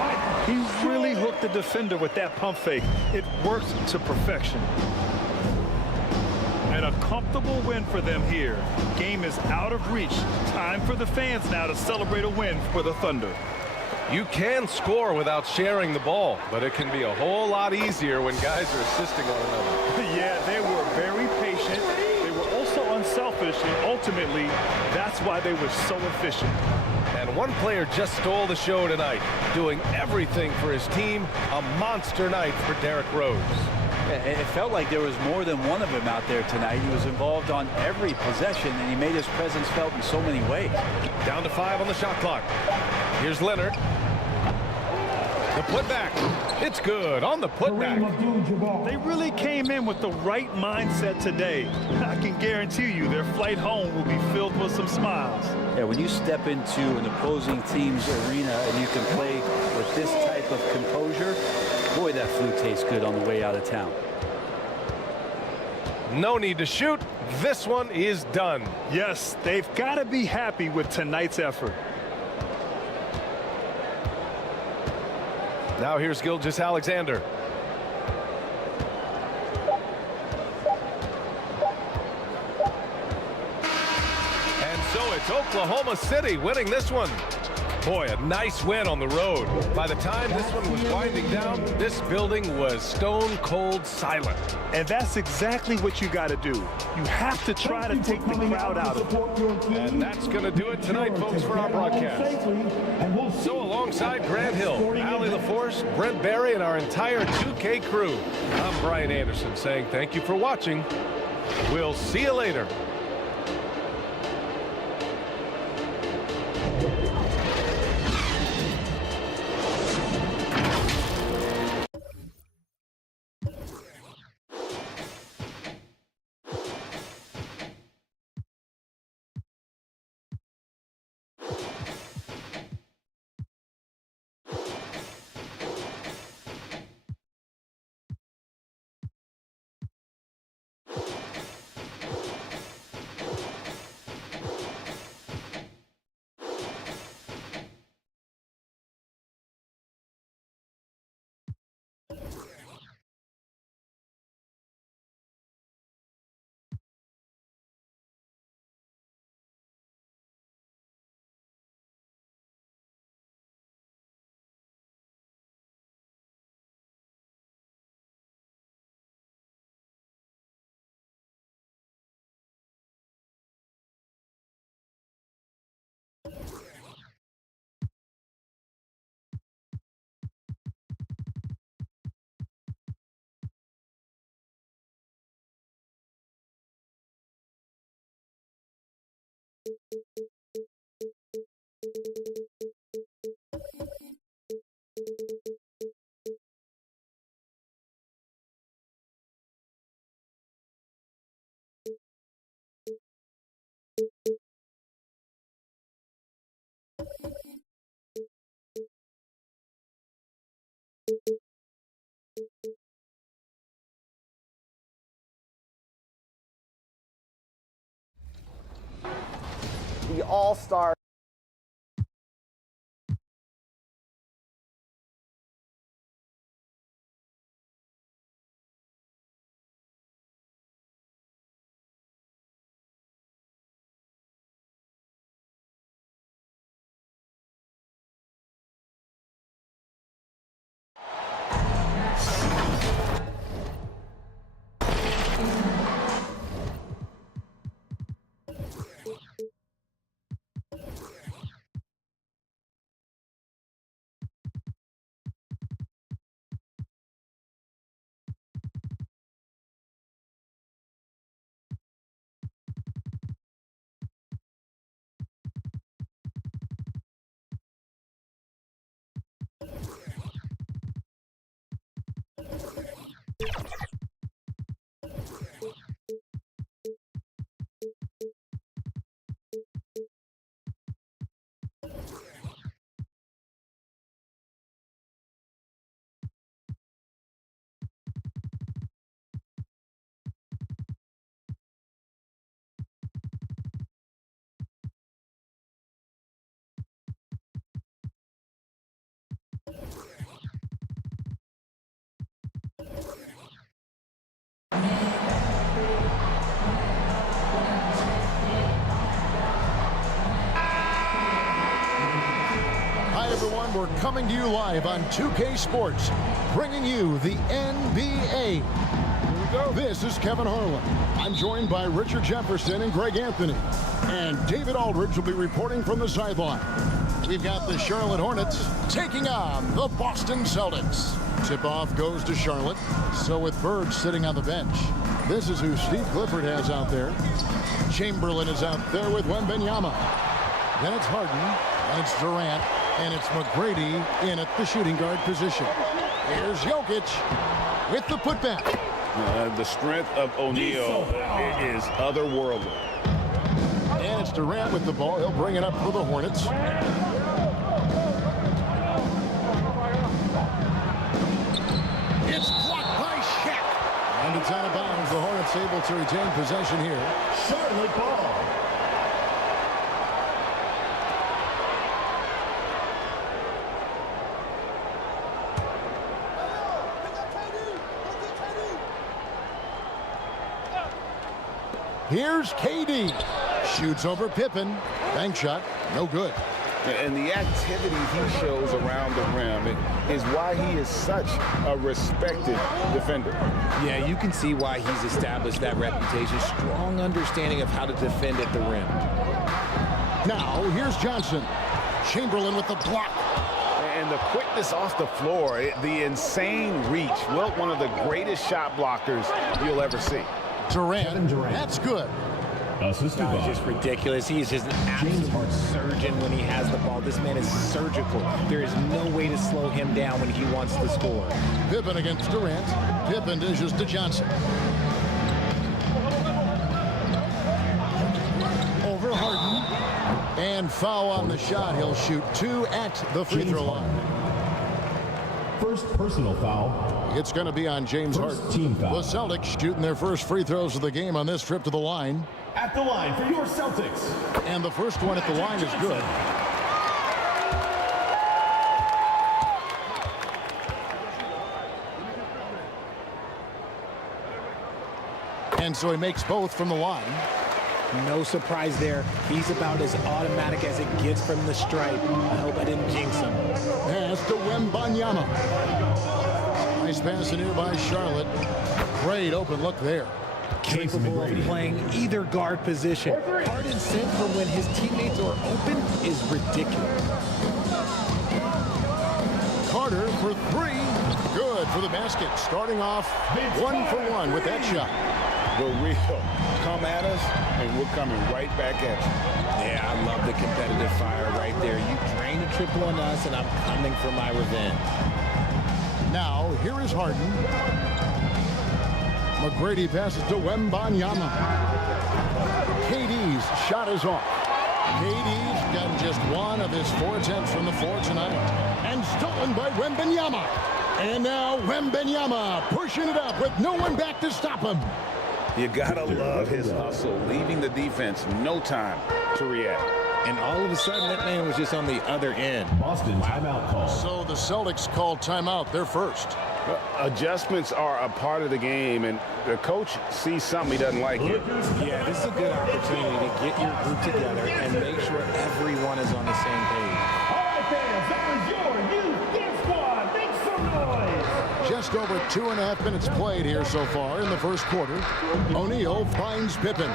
He really hooked the defender with that pump fake. It worked to perfection. And a comfortable win for them here. Game is out of reach. Time for the fans now to celebrate a win for the Thunder. You can score without sharing the ball, but it can be a whole lot easier when guys are assisting one another. Yeah, they were very patient. They were also unselfish, and ultimately, that's why they were so efficient. And one player just stole the show tonight, doing everything for his team. A monster night for Derrick Rose. It felt like there was more than one of them out there tonight. He was involved on every possession, and he made his presence felt in so many ways. Down to 5 on the shot clock. Here's Leonard. The putback. It's good on the putback. They really came in with the right mindset today. I can guarantee you their flight home will be filled with some smiles. Yeah, when you step into an opposing team's arena and you can play with this type of composure, boy, that food tastes good on the way out of town. No need to shoot. This one is done. Yes, they've got to be happy with tonight's effort. Now here's Gilgeous-Alexander. And so it's Oklahoma City winning this one. Boy, a nice win on the road. By the time this one was winding down, this building was stone cold silent. And that's exactly what you got to do. You have to try to take the crowd out of it. And that's going to do it tonight, folks, for our broadcast. So alongside Grant Hill, Allie LaForce, Brent Barry, and our entire 2K crew, I'm Brian Anderson saying thank you for watching. We'll see you later. The all-star. Everyone, we're coming to you live on 2K Sports, bringing you the NBA. Here we go. This is Kevin Harlan. I'm joined by Richard Jefferson and Greg Anthony. And David Aldridge will be reporting from the sideline. We've got the Charlotte Hornets taking on the Boston Celtics. Tip-off goes to Charlotte. So with Bird sitting on the bench. This is who Steve Clifford has out there. Chamberlain is out there with Wembanyama. Then it's Harden, and it's Durant. And it's McGrady in at the shooting guard position. Here's Jokic with the putback. The strength of O'Neal is otherworldly. And it's Durant with the ball. He'll bring it up for the Hornets. It's blocked by Shaq. And it's out of bounds. The Hornets able to retain possession here. Charlotte ball. Here's KD. Shoots over Pippen. Bank shot. No good. And the activity he shows around the rim is why he is such a respected defender. Yeah, you can see why he's established that reputation. Strong understanding of how to defend at the rim. Now, here's Johnson. Chamberlain with the block. And the quickness off the floor, the insane reach. Well, one of the greatest shot blockers you'll ever see. Durant. That's good. It's just ridiculous. He is just an absolute surgeon when he has the ball. This man is surgical. There is no way to slow him down when he wants to score. Pippen against Durant. Pippen dishes to Johnson. Over Harden. And foul on the shot. He'll shoot 2 at the free throw line. First personal foul. It's going to be on James Harden. Team foul. The Celtics shooting their first free throws of the game on this trip to the line. At the line for your Celtics. And the first one at the line is good. And so he makes both from the line. No surprise there. He's about as automatic as it gets from the stripe. I hope I didn't jinx him. Pass to Wembanyama. Nice pass in here by Charlotte. Great open look there. capable of playing either guard position. Harden sent from when his teammates are open is ridiculous. Carter for three. Good for the basket. Starting off 1 for 1 with that shot. We're real. Come at us, and we're coming right back at you. Yeah, I love the competitive fire right there. You drain a triple on us, and I'm coming for my revenge. Now, here is Harden. McGrady passes to Wembanyama. KD's shot is off. KD's gotten just one of his 4 attempts from the floor tonight. And stolen by Wembanyama. And now Wembanyama pushing it up with no one back to stop him. You gotta love his hustle, leaving the defense no time to react. And all of a sudden, that man was just on the other end. Boston timeout call. So the Celtics called timeout. They're first. Adjustments are a part of the game, and the coach sees something he doesn't like here. Yeah, this is a good opportunity to get your group together and make sure everyone is on the same page. All right, fans, that was your youth dance squad. Make some noise. Just over 2.5 minutes played here so far in the first quarter. O'Neal finds Pippen.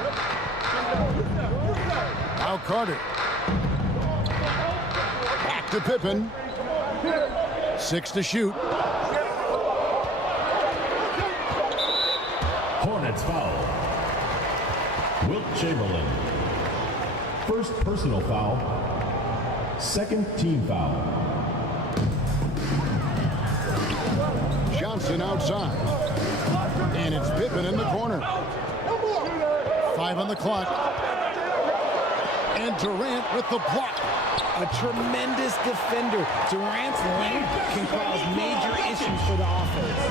Now Carter. Back to Pippen. 6 to shoot. Hornets foul. Wilt Chamberlain. First personal foul. Second team foul. Johnson outside. And it's Pippen in the corner. 5 on the clock. And Durant with the block. A tremendous defender. Durant's length can cause major issues for the offense.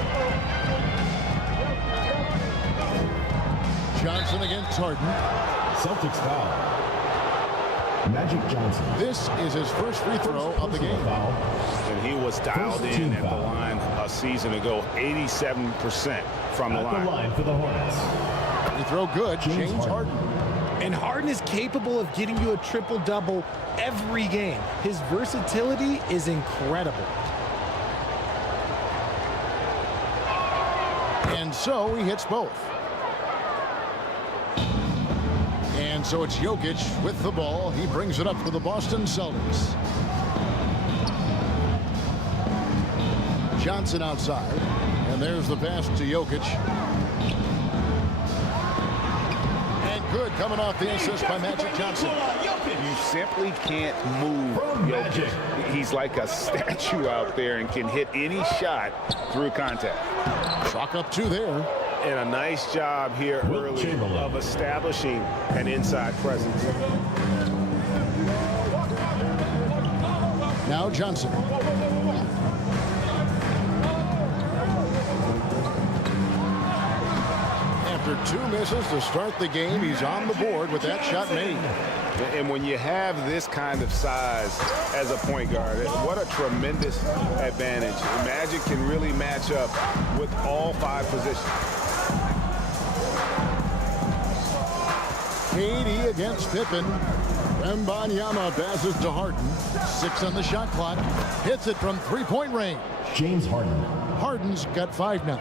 Johnson against Harden. Celtics foul. Magic Johnson. This is his first free throw of the game. Foul. And he was dialed in at the line a season ago, 87% from the line. At the line for the Hornets. Free throw good, James Harden. And Harden is capable of getting you a triple-double every game. His versatility is incredible. And so he hits both. And so it's Jokic with the ball. He brings it up for the Boston Celtics. Johnson outside. And there's the pass to Jokic. And good coming off the assist by Magic Johnson. You simply can't move Jokic. He's like a statue out there and can hit any shot through contact. Chalk up 2 there. And a nice job here early of establishing an inside presence. Now Johnson. After 2 misses to start the game, he's on the board with that shot made. And when you have this kind of size as a point guard, what a tremendous advantage. Magic can really match up with all 5 positions. KD against Pippen. Wembanyama passes to Harden. 6 on the shot clock. Hits it from 3-point range. James Harden. Harden's got 5 now.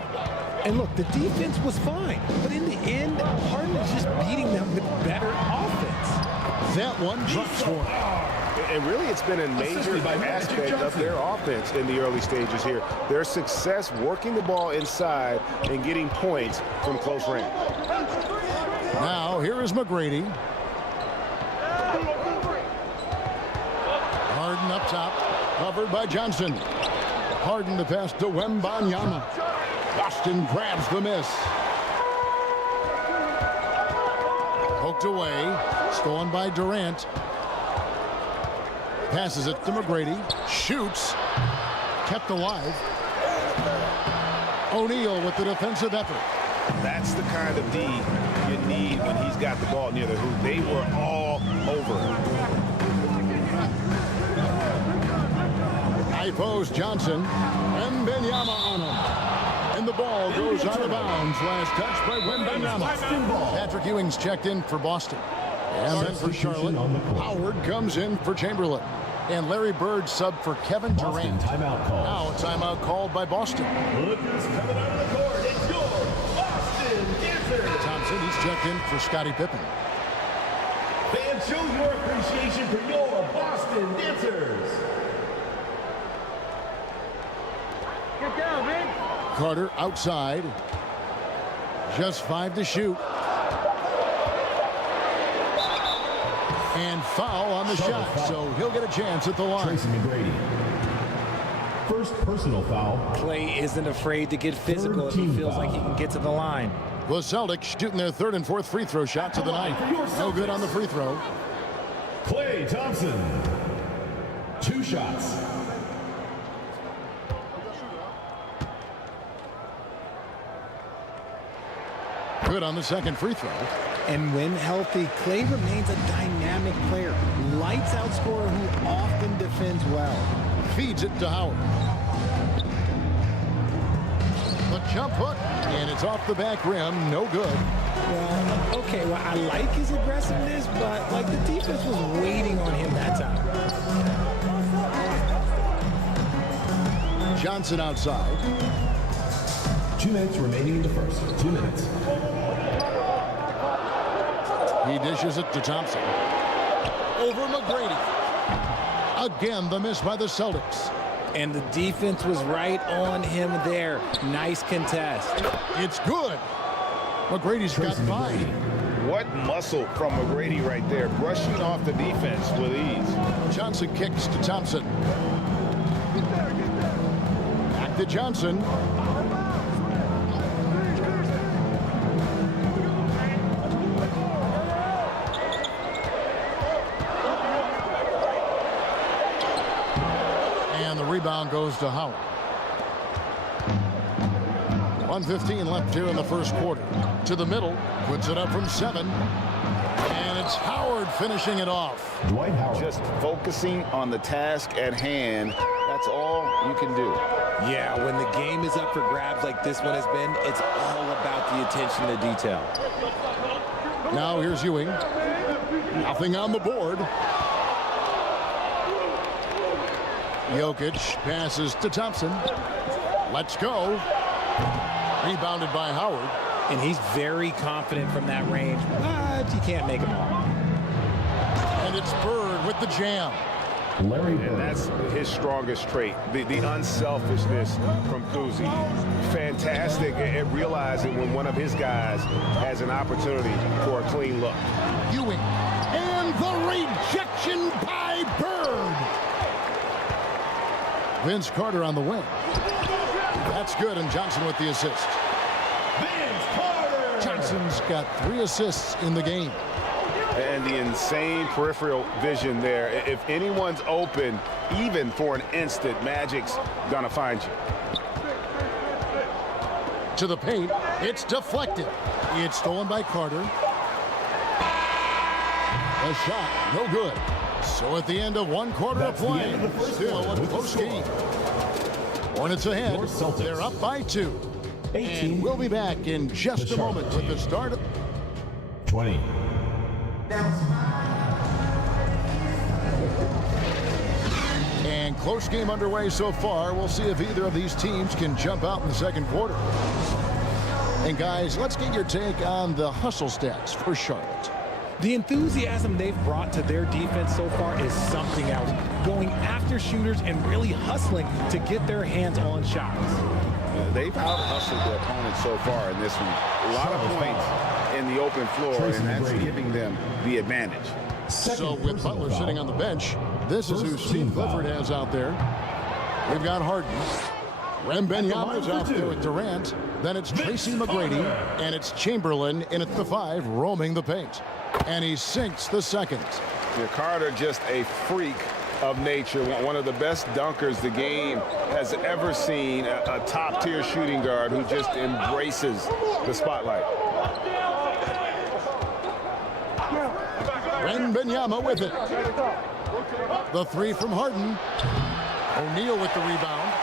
And look, the defense was fine. But in the end, Harden is just beating them with better offense. That one drops for him. And really, it's been a major aspect of their offense in the early stages here. Their success working the ball inside and getting points from close range. Now, here is McGrady. Harden up top, covered by Johnson. Harden the pass to Wembanyama. Boston grabs the miss. Poked away, stolen by Durant. Passes it to McGrady. Shoots. Kept alive. O'Neal with the defensive effort. That's the kind of D you need when he's got the ball near the hoop. They were all over him. High post Johnson. Wembanyama on him. And the ball goes out of bounds. Last touch by Wembanyama. Patrick Ewing's checked in for Boston. And then for Charlotte, Howard comes in for Chamberlain. And Larry Bird sub for Kevin Durant. Timeout call. Now a timeout called by Boston. Look who's coming out of the court. It's your Boston Wizards. Tom Thompson. He's checked in for Scottie Pippen. Fans, show your appreciation for your Boston dancers. Get down, man. Carter outside. Just 5 to shoot. And foul on the shot, so he'll get a chance at the line. First personal foul. Clay isn't afraid to get physical if he feels like he can get to the line. The Celtics shooting their 3rd and 4th free throw shots of the night. No good on the free throw. Klay Thompson. 2 shots. Good on the 2nd free throw. And when healthy, Clay remains a dynamic player. Lights out scorer who often defends well. Feeds it to Howard. The jump hook, and it's off the back rim. No good. Well, okay, well, I like his aggressiveness, but like the defense was waiting on him that time. Johnson outside. 2 minutes remaining in the first. 2 minutes. He dishes it to Thompson. Over McGrady. Again, the miss by the Celtics. And the defense was right on him there. Nice contest. It's good. McGrady's got 5. What muscle from McGrady right there, brushing off the defense with ease. Johnson kicks to Thompson. Back to Johnson. And the rebound goes to Howard. 1:15 left here in the first quarter. To the middle, puts it up from 7. And it's Howard finishing it off. Dwight Howard. Just focusing on the task at hand. That's all you can do. Yeah, when the game is up for grabs like this one has been, it's all about the attention to detail. Now here's Ewing. Nothing on the board. Jokic passes to Thompson. Let's go. Rebounded by Howard. And he's very confident from that range, but you can't make him all. And it's Bird with the jam. Larry Bird. And that's his strongest trait, the unselfishness from Kuzi. Fantastic at realizing when one of his guys has an opportunity for a clean look. Ewing. And the rejection by Bird. Vince Carter on the wing. That's good, and Johnson with the assist. Vince Carter. Johnson's got 3 assists in the game. And the insane peripheral vision there. If anyone's open, even for an instant, Magic's gonna find you. To the paint, it's deflected. It's stolen by Carter. A shot, no good. So at the end of 1 quarter of play, still a close game. Hornets ahead, they're up by 2. And we'll be back in just a moment with the start of 20. And close game underway so far. We'll see if either of these teams can jump out in the second quarter. And guys, let's get your take on the hustle stats for Charlotte. The enthusiasm they've brought to their defense so far is something else. Going after shooters and really hustling to get their hands on shots. They've out-hustled their opponents so far in this one. A lot of points in the open floor, and that's giving them the advantage. So with Butler sitting on the bench, this is who Steve Clifford has out there. We've got Harden. Wembanyama's out there with Durant. Then it's Tracy McGrady, and it's Chamberlain in at the 5, roaming the paint. And he sinks the second. Yeah, Carter just a freak of nature, one of the best dunkers the game has ever seen, a top-tier shooting guard who just embraces the spotlight. Wembanyama with it. The 3 from Harden. O'Neal with the rebound.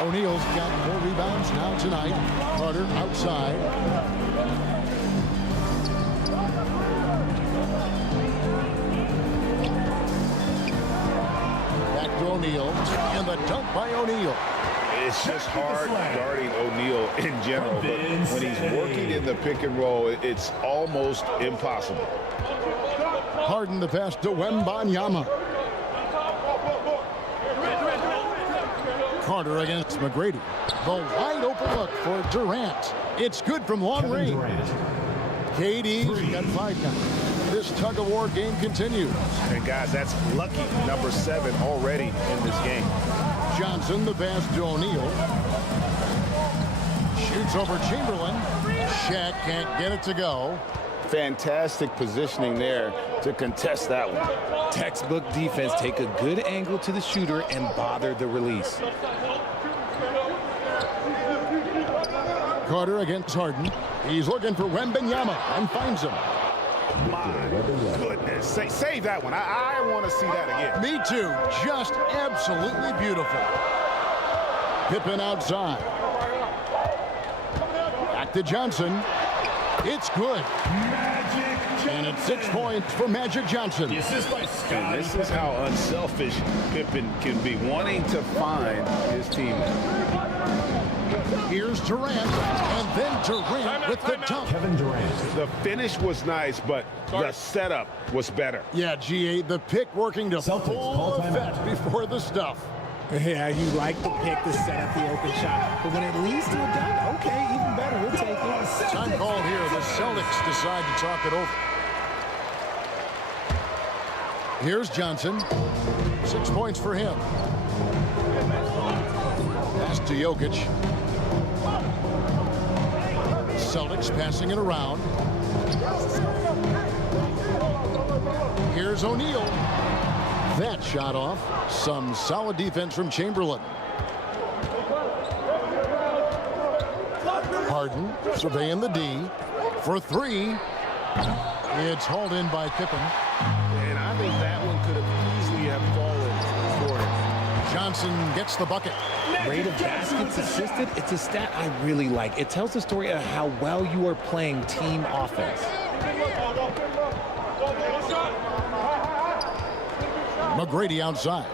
O'Neal's got 4 rebounds now tonight. Carter outside. Back to O'Neal. And the dunk by O'Neal. It's just hard guarding O'Neal in general, but when he's working in the pick and roll, it's almost impossible. Harden the pass to Wembanyama. Carter against McGrady. The wide open look for Durant. It's good from long range. KD's got 5 now. This tug-of-war game continues. And guys, that's lucky number 7 already in this game. Johnson the pass to O'Neal. Shoots over Chamberlain. Shaq can't get it to go. Fantastic positioning there to contest that one. Textbook defense. Take a good angle to the shooter and bother the release. Carter against Harden. He's looking for Wembanyama and finds him. My goodness. Save that one. I want to see that again. Me too. Just absolutely beautiful. Pippen outside. Back to Johnson. It's good. And it's 6 points for Magic Johnson. And this is how unselfish Pippen can be, wanting to find his team. Here's Durant, and then Durant with the dunk. Kevin Durant. The finish was nice, but the setup was better. Yeah, GA, the pick working to Celtics, full effect before the stuff. Yeah, you like the pick to set up the open shot. But when it leads to a dunk, okay, even better. We'll take it. Time called here. The Celtics decide to talk it over. Here's Johnson. 6 points for him. Pass to Jokic. Celtics passing it around. Here's O'Neal. That shot off. Some solid defense from Chamberlain. Harden surveying the D for 3. It's hauled in by Pippen. And I think that one could have easily have fallen for him. Johnson gets the bucket. Rate of baskets assisted, it's a stat I really like. It tells the story of how well you are playing team offense. McGrady outside.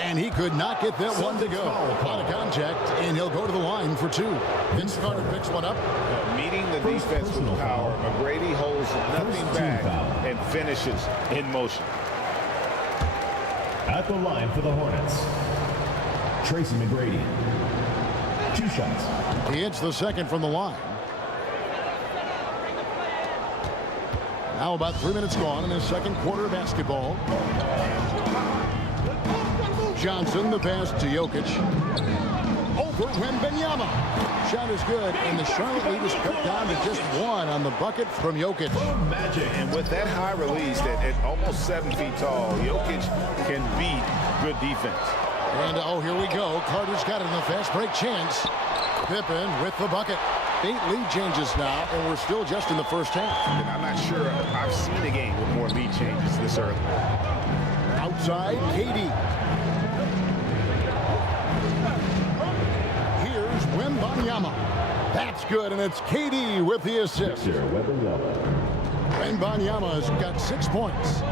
And he could not get that one to go. Out of contact, and he'll go to the line for 2. Vince Carter picks one up. Meeting the defense with power, McGrady holds nothing back and finishes in motion. At the line for the Hornets, Tracy McGrady. 2 shots. He hits the second from the line. Now about 3 minutes gone in his second quarter of basketball. Johnson the pass to Jokic. Over Wembanyama. Shot is good, and the Charlotte lead is cut down to just 1 on the bucket from Jokic. And with that high release at almost 7 feet tall, Jokic can beat good defense. And oh, here we go. Carter's got it in the fast break chance. Pippen with the bucket. 8 lead changes now, and we're still just in the first half. And I'm not sure I've seen a game with more lead changes this early. Outside, KD. Here's Wembanyama. That's good, and it's KD with the assist. Wembanyama's got 6 points.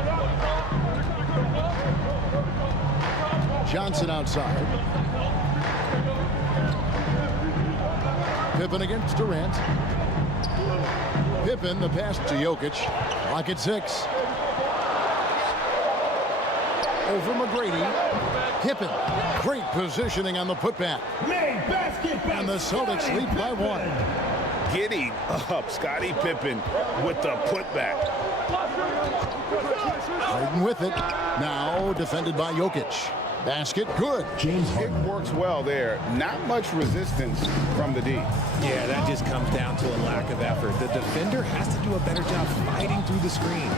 Johnson outside. Pippen against Durant. Pippen the pass to Jokic. Clock at 6. Over McGrady. Pippen. Great positioning on the putback. And the Celtics lead by 1. Getting up, Scottie Pippen with the putback. Harden with it. Now defended by Jokic. Basket good. It works well there. Not much resistance from the D. Yeah, that just comes down to a lack of effort. The defender has to do a better job fighting through the screen.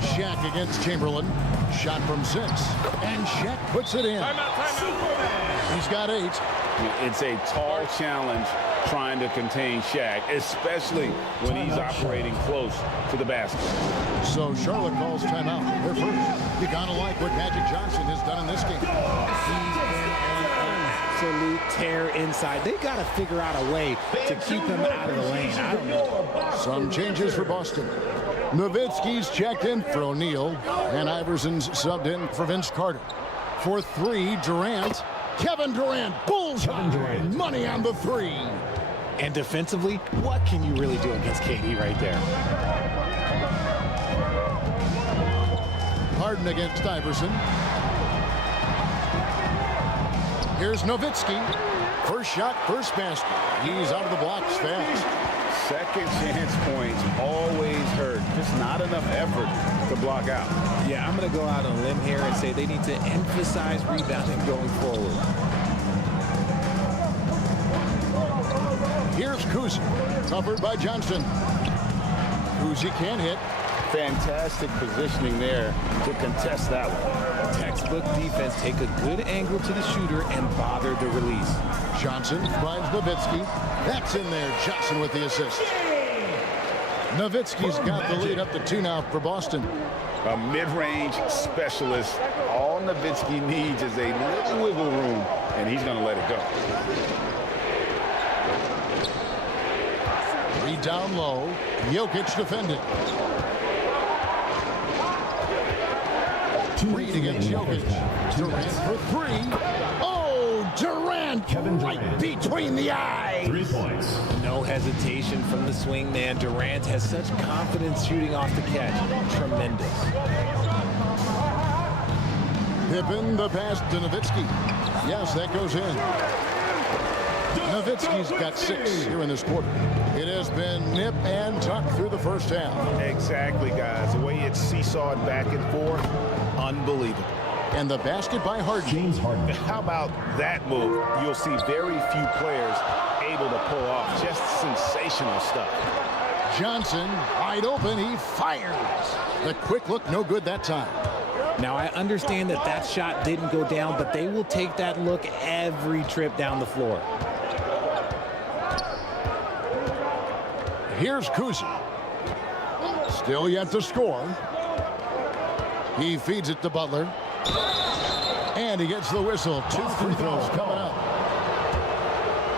Shaq against Chamberlain. Shot from 6. And Shaq puts it in. He's got 8. It's a tall challenge trying to contain Shaq, especially when he's operating close to the basket. So Charlotte calls timeout. They're first. You gotta like what Magic Johnson has done in this game. He's been on an absolute tear inside. They got to figure out a way to keep him out of the lane. I don't know. Some changes for Boston. Nowitzki's checked in for O'Neal, and Iverson's subbed in for Vince Carter. For three, Durant. Kevin Durant, bullseye. Money on the three. And defensively, what can you really do against KD right there? Harden against Iverson. Here's Nowitzki. First shot, first basket. He's out of the blocks fast. Second chance points always hurt. Just not enough effort to block out. Yeah, I'm going to go out on a limb here and say they need to emphasize rebounding going forward. Here's Kuzi, covered by Johnson. Kuzi can't hit. Fantastic positioning there to contest that one. Textbook defense, take a good angle to the shooter and bother the release. Johnson finds Nowitzki. That's in there. Johnson with the assist. Nowitzki's got the lead up to 2 now for Boston. A mid-range specialist. All Nowitzki needs is a little wiggle room, and he's going to let it go. 3 down low. Jokic defending. Reed against Jokic. Durant for 3. Oh, Durant right between the eyes. 3 points. No hesitation from the swing man. Durant has such confidence shooting off the catch. Tremendous. Pippen the pass to Nowitzki. Yes, that goes in. Nowitzki's got 6 here in this quarter. It has been nip and tuck through the first half. Exactly, guys. The way it's seesawed back and forth, unbelievable. And the basket by Harden. James Harden. How about that move? You'll see very few players able to pull off just sensational stuff. Johnson wide open. He fires. The quick look, no good that time. Now, I understand that that shot didn't go down, but they will take that look every trip down the floor. Here's Kuzi. Still yet to score. He feeds it to Butler. And he gets the whistle. 2 free throws coming up.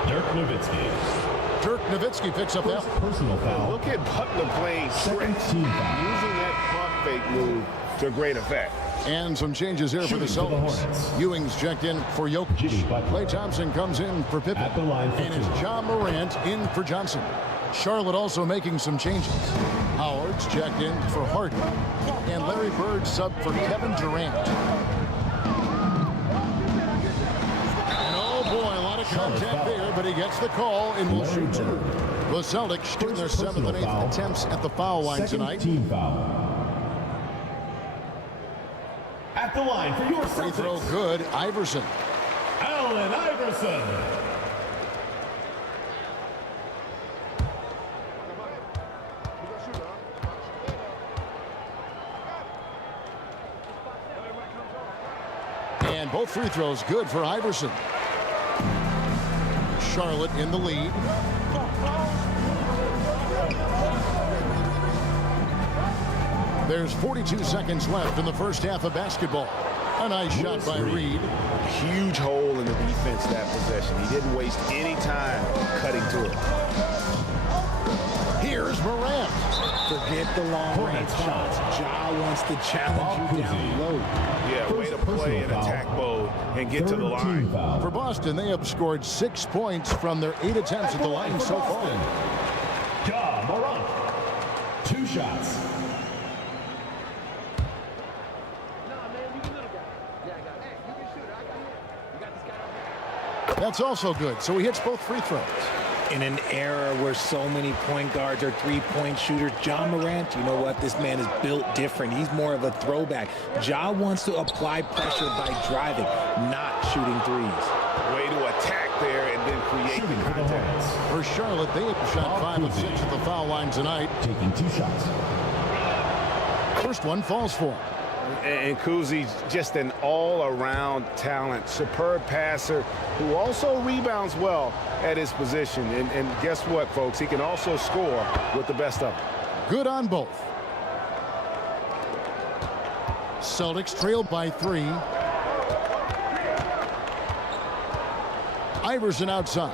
Dirk Nowitzki. Dirk Nowitzki picks up that. Personal foul. Look at Butler playing straight. Using that pump fake move to great effect. And some changes here for the Celtics. Ewing's checked in for Jokic. Klay Thompson comes in for Pippen. And it's John Morant in for Johnson. Charlotte also making some changes. Howard's checked in for Harden. And Larry Bird sub for Kevin Durant. And oh boy, a lot of contact there, but he gets the call and will shoot 2. The Celtics shooting their 7th and 8th attempts at the foul line tonight. Team foul. At the line for your free throw Celtics. good. Iverson. Allen Iverson. And both free throws good for Iverson. Charlotte in the lead. There's 42 seconds left in the first half of basketball. A nice shot by Reed. Huge hole in the defense that possession. He didn't waste any time cutting to it. Here's Morant. Forget the long-range shots. Ja wants to challenge you down low. Yeah, way to play in attack mode and get to the line. For Boston, they have scored 6 points from their 8 attempts at the line so far. Ja Morant. 2 shots. That's also good. So he hits both free throws. In an era where so many point guards are three-point shooters, Ja Morant, you know what? This man is built different. He's more of a throwback. Ja wants to apply pressure by driving, not shooting threes. Way to attack there and then create the contact. For Charlotte, they have shot 5 of 6 at the foul line tonight. Taking 2 shots. First one falls for him. And Kuzi's just an all-around talent, superb passer who also rebounds well at his position. And guess what, folks? He can also score with the best of them. Good on both. Celtics trailed by 3. Iverson outside.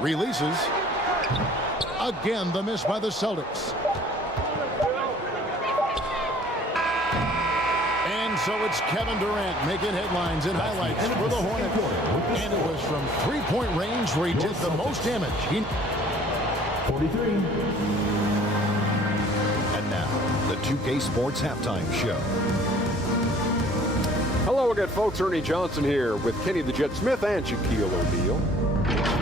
Releases. Again, the miss by the Celtics. And so it's Kevin Durant making headlines and highlights for the Hornets. And it was from three-point range where he did the most damage. 43. And now, the 2K Sports Halftime Show. Hello again, folks. Ernie Johnson here with Kenny the Jet Smith and Shaquille O'Neal.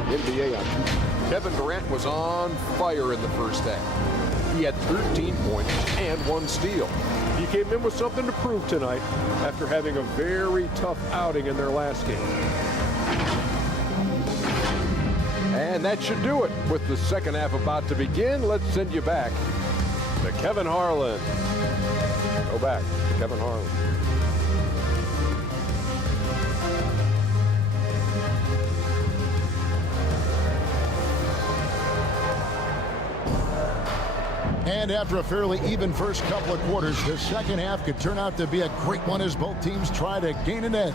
NBA on 2K. Kevin Durant was on fire in the first half. He had 13 points and 1 steal. He came in with something to prove tonight after having a very tough outing in their last game. And that should do it. With the second half about to begin, let's send you back to Kevin Harlan. Go back to Kevin Harlan. And after a fairly even first couple of quarters, the second half could turn out to be a great one as both teams try to gain an edge.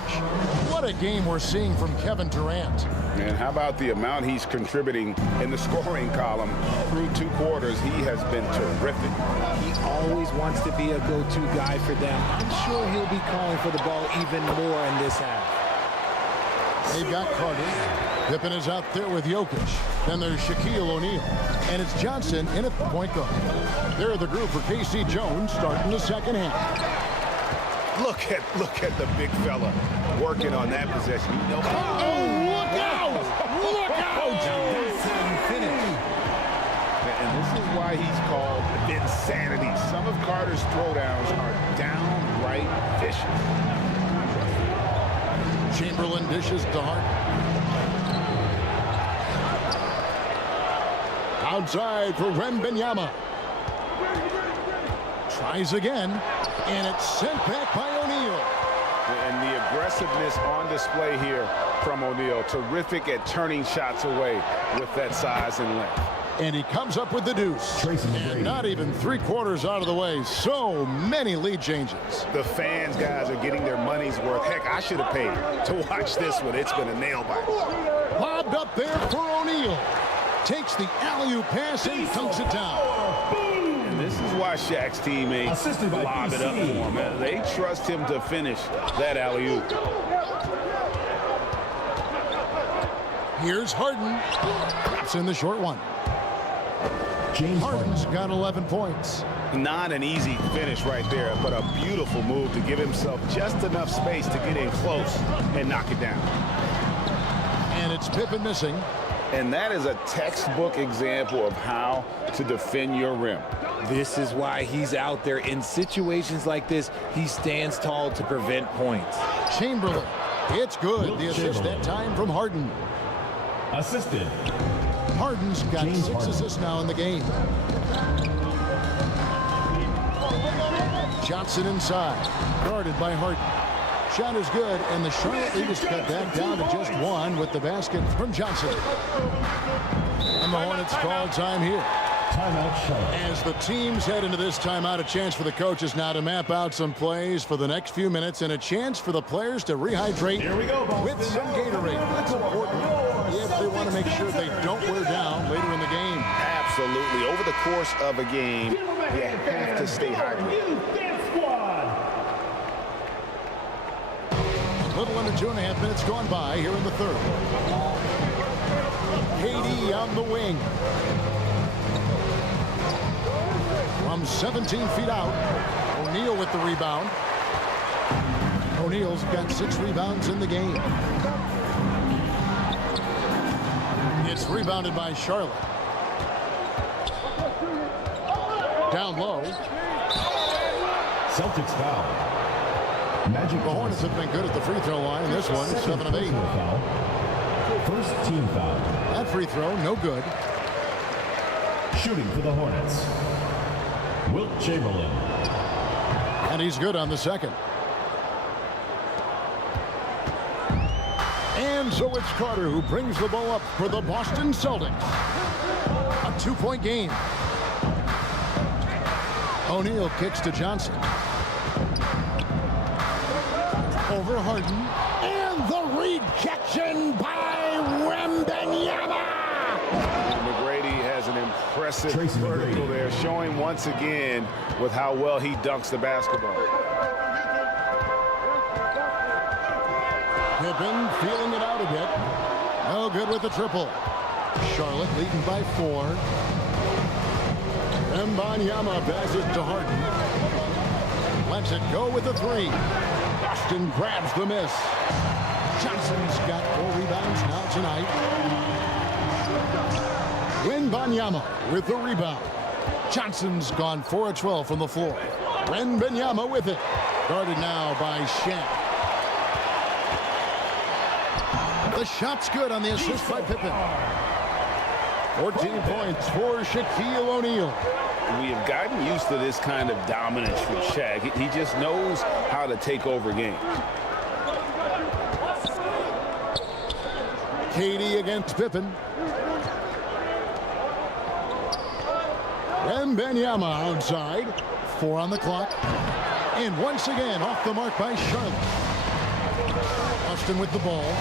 What a game we're seeing from Kevin Durant. And how about the amount he's contributing in the scoring column through 2 quarters? He has been terrific. He always wants to be a go-to guy for them. I'm sure he'll be calling for the ball even more in this half. They've got Carter. Pippen is out there with Jokic. Then there's Shaquille O'Neal. And it's Johnson in at the point guard. They're the group for KC Jones starting the second half. Look at the big fella working on that possession. Oh, look out! Look out! And this is why he's called insanity. Some of Carter's throwdowns are downright vicious. Chamberlain dishes to Hart. Outside for Wembanyama. Tries again, and it's sent back by O'Neal. And the aggressiveness on display here from O'Neal. Terrific at turning shots away with that size and length. And he comes up with the deuce. And not even 3/4 out of the way. So many lead changes. The fans, guys, are getting their money's worth. Heck, I should have paid to watch this one. It's been a nail biter. Lobbed up there for O'Neal. Takes the alley-oop pass and dunks it down. And this is why Shaq's teammates lob it up for him. They trust him to finish that alley-oop. Here's Harden. Drops in the short one. Harden's got 11 points. Not an easy finish right there, but a beautiful move to give himself just enough space to get in close and knock it down. And it's Pippen missing. And that is a textbook example of how to defend your rim. This is why he's out there. In situations like this, he stands tall to prevent points. Chamberlain. It's good. The assist that time from Harden. Assisted. Harden's got 6 assists now in the game. Johnson inside. Guarded by Harden. Shot is good, and the Charlotte lead is cut back down to just 1 with the basket from Johnson. And the Hornets call time here. Timeout Charlotte. As the teams head into this timeout, a chance for the coaches now to map out some plays for the next few minutes and a chance for the players to rehydrate with some Gatorade. That's important if they want to make sure they don't wear down later in the game. Absolutely. Over the course of a game, you have to stay hydrated. A little under 2.5 minutes gone by here in the third. KD on the wing. From 17 feet out. O'Neal with the rebound. O'Neal's got 6 rebounds in the game. It's rebounded by Charlotte. Down low. Celtics foul. Magic. The Hornets have been good at the free throw line. This one, 7 of 8. First team foul. That free throw, no good. Shooting for the Hornets, Wilt Chamberlain. And he's good on the second. And so it's Carter who brings the ball up for the Boston Celtics. A 2-point game. O'Neal kicks to Johnson. Over Harden. And the rejection by Wembanyama. McGrady has an Impressive vertical there, showing once again with how well he dunks the basketball. Pippen feeling it out a bit. No good with the triple. Charlotte leading by 4. Wembanyama passes to Harden. Lets it go with the 3. Boston grabs the miss. Johnson's got 4 rebounds now tonight. Wembanyama with the rebound. Johnson's gone 4 of 12 from the floor. Wembanyama with it. Guarded now by Shaq. The shot's good on the assist by Pippen. 14 points for Shaquille O'Neal. We have gotten used to this kind of dominance from Shaq. He just knows how to take over games. KD against Pippen. Wembanyama outside. 4 on the clock. And once again off the mark by Charlotte. Boston with the ball.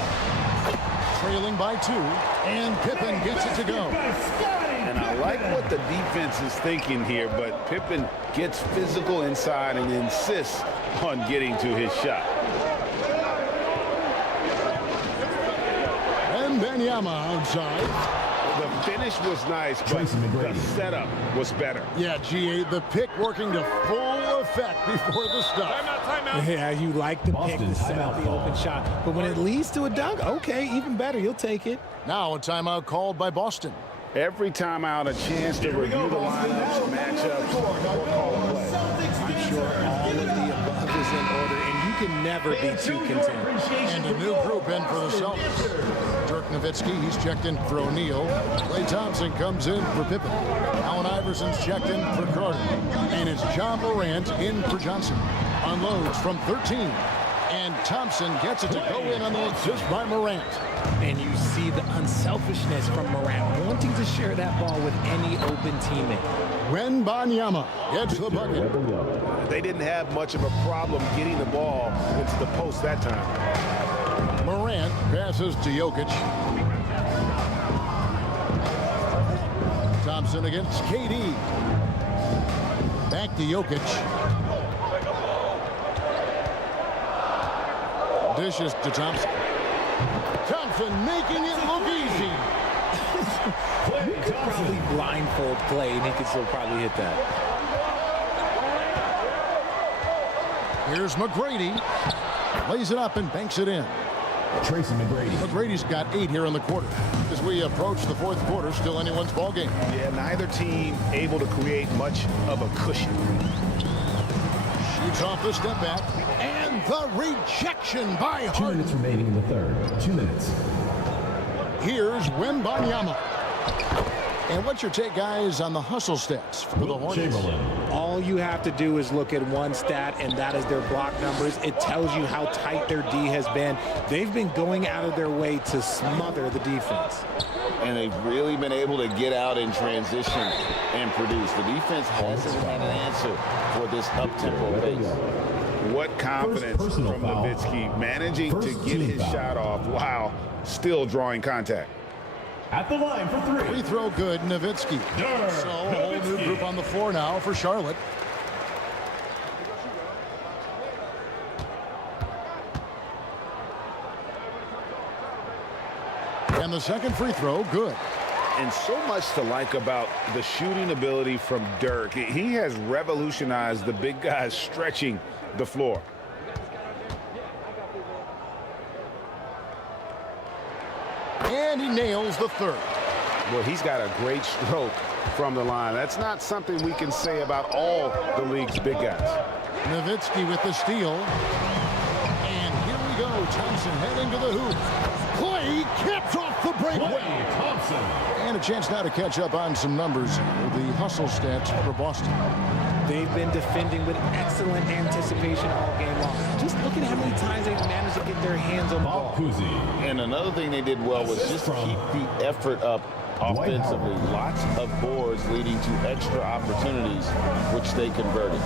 Trailing by 2. And Pippen gets it to go. And I like what the defense is thinking here, but Pippen gets physical inside and insists on getting to his shot. Wembanyama outside. The finish was nice, but the setup was better. Yeah, GA, the pick working to full effect before the stuff. Timeout. Yeah, you like the pick to set up the open shot. But when it leads to a dunk, okay, even better. You'll take it. Now a timeout called by Boston. Every timeout, a chance to review the lineups, matchups, or call a play. I'm sure all of the above is in order, and you can never be too content. And a new group in for the Celtics. Dirk Nowitzki, he's checked in for O'Neal. Klay Thompson comes in for Pippen. Allen Iverson's checked in for Carter. And it's John Morant in for Johnson. Unloads from 13. And Thompson gets it to go in on the assist by Morant. And you see the unselfishness from Morant, wanting to share that ball with any open teammate. Wembanyama gets the bucket. They didn't have much of a problem getting the ball into the post that time. Morant passes to Jokic. Thompson against KD. Back to Jokic. Dishes to Thompson. Thompson making it look easy. You could probably blindfold Klay, and he could still probably hit that. Here's McGrady. Lays it up and banks it in. Tracy McGrady. McGrady's got 8 here in the quarter. As we approach the 4th quarter, still anyone's ball game. Yeah, neither team able to create much of a cushion. Shoots off the step back. And the rejection by Harden. 2 minutes remaining in the 3rd. 2 minutes. Here's Wembanyama. And what's your take, guys, on the hustle stats for the Hornets? All you have to do is look at one stat, and that is their block numbers. It tells you how tight their D has been. They've been going out of their way to smother the defense. And they've really been able to get out in transition and produce. The defense hasn't had an answer for this up-tempo pace. What confidence from Nowitzki, managing to get his shot off while still drawing contact. At the line for 3. Free throw good, Nowitzki. So a whole new group on the floor now for Charlotte. And the second free throw, good. And so much to like about the shooting ability from Dirk. He has revolutionized the big guys stretching the floor. And he nails the 3rd. Well, he's got a great stroke from the line. That's not something we can say about all the league's big guys. Nowitzki with the steal. And here we go. Thompson heading to the hoop. Klay caps off the breakaway. And a chance now to catch up on some numbers. The hustle stats for Boston. They've been defending with excellent anticipation all game long. Just look at how many times they've managed to get their hands on the ball. And another thing they did well was just keep the effort up offensively. Lots of boards leading to extra opportunities, which they converted.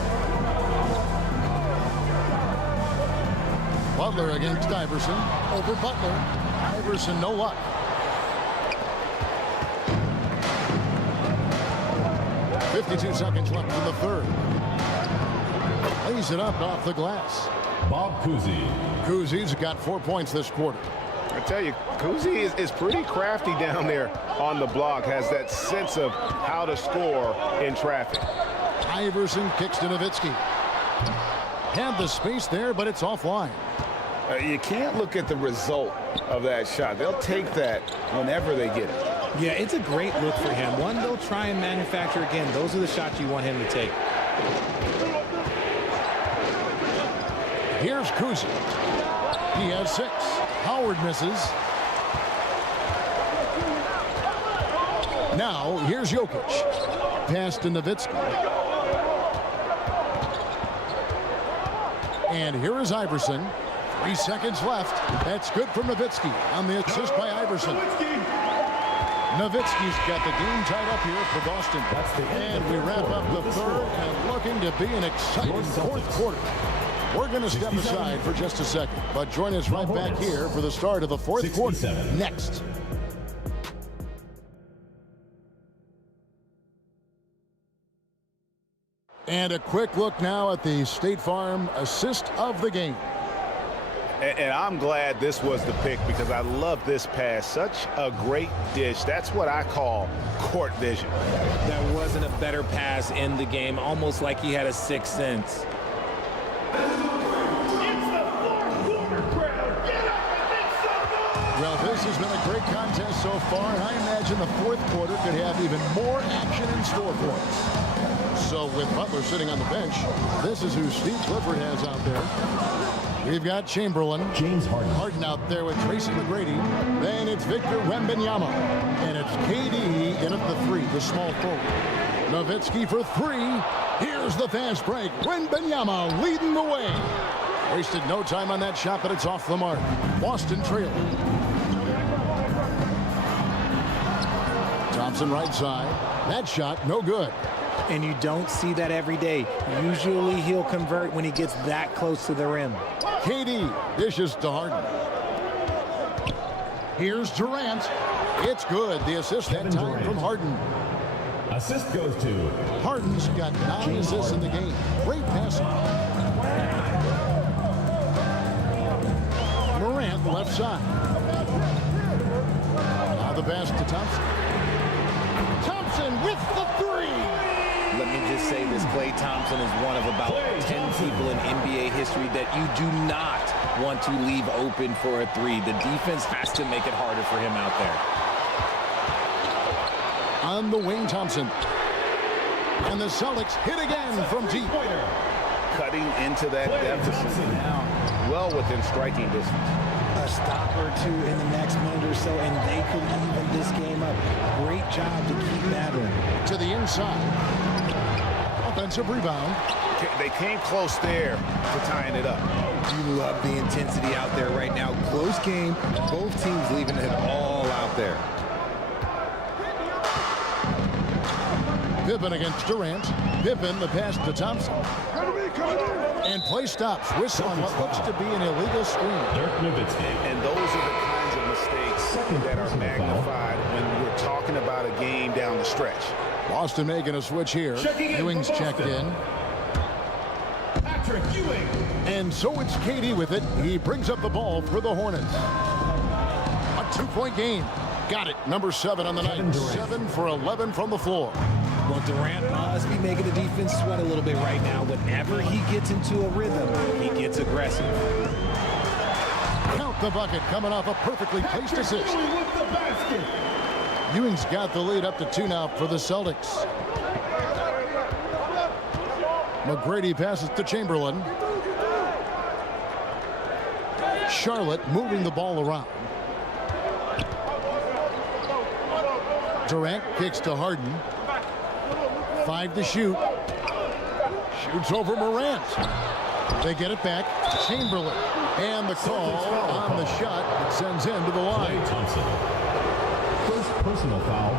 Butler against Iverson. Over Butler. Iverson, no luck. 52 seconds left in the third. Lays it up off the glass. Bob Cousy. Cousy's got 4 points this quarter. I tell you, Cousy is pretty crafty down there on the block, has that sense of how to score in traffic. Iverson kicks to Nowitzki. Had the space there, but it's offline. You can't look at the result of that shot. They'll take that whenever they get it. Yeah, it's a great look for him. One they'll try and manufacture again. Those are the shots you want him to take. Here's Cousy. He has 6. Howard misses. Now, here's Jokic. Pass to Nowitzki. And here is Iverson. 3 seconds left. That's good from Nowitzki on the assist by Iverson. Nowitzki's got the game tied up here for Boston. And we wrap up the third and looking to be an exciting fourth quarter. We're going to step aside for just a second, but join us right back here for the start of the fourth quarter next. And a quick look now at the State Farm assist of the game. And I'm glad this was the pick because I love this pass. Such a great dish. That's what I call court vision. There wasn't a better pass in the game, almost like he had a sixth sense. Well, this has been a great contest so far, and I imagine the fourth quarter could have even more action in store for us. So with Butler sitting on the bench, this is who Steve Clifford has out there. We've got Chamberlain. James Harden. Harden out there with Tracy McGrady. Then it's Victor Wembanyama. And it's KD in at the 3, the small forward. Nowitzki for 3. Here's the fast break. Wembanyama leading the way. Wasted no time on that shot, but it's off the mark. Boston trailing. Thompson right side. That shot, no good. And you don't see that every day. Usually he'll convert when he gets that close to the rim. KD dishes to Harden. Here's Durant. It's good. The assist that time from Harden. Assist goes to Harden's got 9 assists in the game. Great passing. Morant left side. Now the pass to Thompson. Thompson with the 3. Let me just say this, Klay Thompson is one of about 10 people in NBA history that you do not want to leave open for a 3. The defense has to make it harder for him out there. On the wing, Thompson. And the Celtics hit again from deep. Cutting into that deficit now, well within striking distance. A stop or 2 in the next minute or so, and they could even this game up. Great job to keep battling. To the inside. Offensive rebound. They came close there to tying it up. You love the intensity out there right now. Close game. Both teams leaving it all out there. Pippen against Durant. Pippen, the pass to Thompson. And play stops. Whistle on what looks to be an illegal screen. And those are the kinds of mistakes that are magnified when we're talking about a game down the stretch. Boston making a switch here. Ewing's checked in. And so it's KD with it. He brings up the ball for the Hornets. A 2-point game. Got it. Number 7 on the night. 7 for 11 from the floor. Well, Durant must be making the defense sweat a little bit right now. Whenever he gets into a rhythm, he gets aggressive. Count the bucket coming off a perfectly placed assist. Ewing's got the lead up to 2 now for the Celtics. McGrady passes to Chamberlain. Charlotte moving the ball around. Durant kicks to Harden. 5 to shoot. Shoots over Morant. They get it back. Chamberlain. And the call on the shot that sends him to the line. Thompson. First personal foul.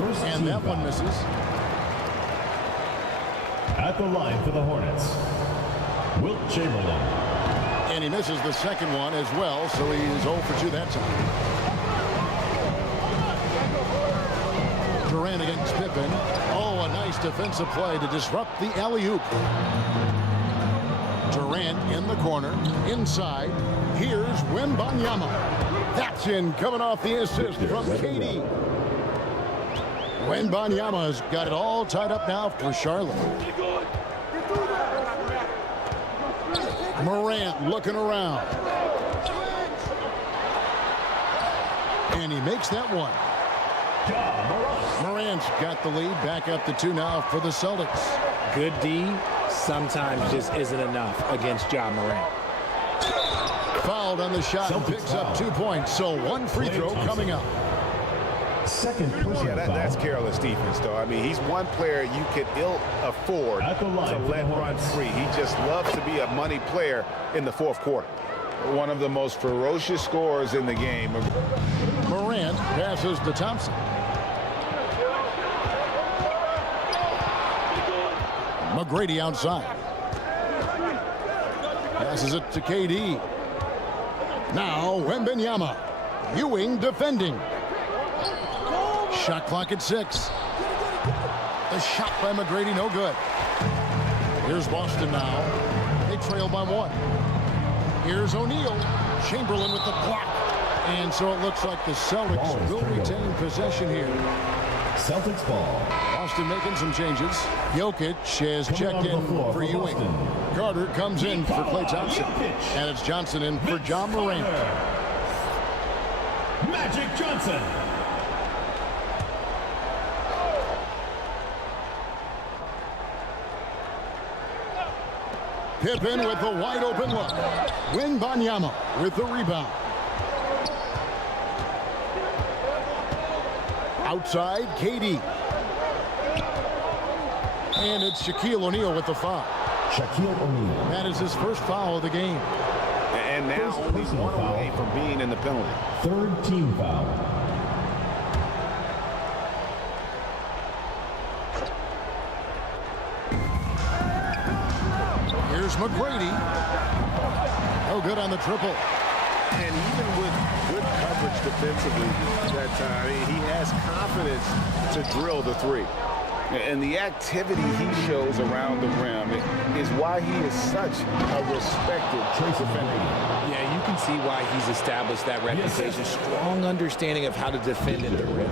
First and that one misses. At the line for the Hornets, Wilt Chamberlain. And he misses the second one as well, so he's 0 for 2 that time. Durant Durant against Pippen. Oh, a nice defensive play to disrupt the alley-oop. Durant in the corner, inside. Here's Wembanyama. That's in, coming off the assist from KD. Wembanyama's got it all tied up now for Charlotte. Morant looking around. And he makes that one. Morant's got the lead. Back up to 2 now for the Celtics. Good D sometimes just isn't enough against Ja Morant. Fouled on the shot and picks up 2 points. So 1 free throw coming up. Second yeah, that's careless defense, though. I mean, he's one player you could ill afford to let run free. He just loves to be a money player in the fourth quarter. One of the most ferocious scorers in the game. Morant passes to Thompson. McGrady outside. Passes it to KD. Now Wembanyama. Ewing defending. Shot clock at 6. The shot by McGrady, no good. Here's Boston now. They trail by 1. Here's O'Neal. Chamberlain with the block. And so it looks like the Celtics will retain possession here. Celtics ball. Boston making some changes. Jokic has checked in for Ewing. Carter comes in for Klay Thompson. And it's Johnson in for Ja Morant. Magic Johnson. Pippen with the wide open look. Wembanyama with the rebound. Outside, KD. And it's Shaquille O'Neal with the foul. Shaquille O'Neal. That is his first foul of the game. And now only 1 away from being in the penalty. 3rd team foul. Here's McGrady. No good on the triple. And even with good coverage defensively that time, he has confidence to drill the 3. And the activity he shows around the rim is why he is such a respected defender. Yeah, you can see why he's established that reputation. Strong understanding of how to defend in the rim.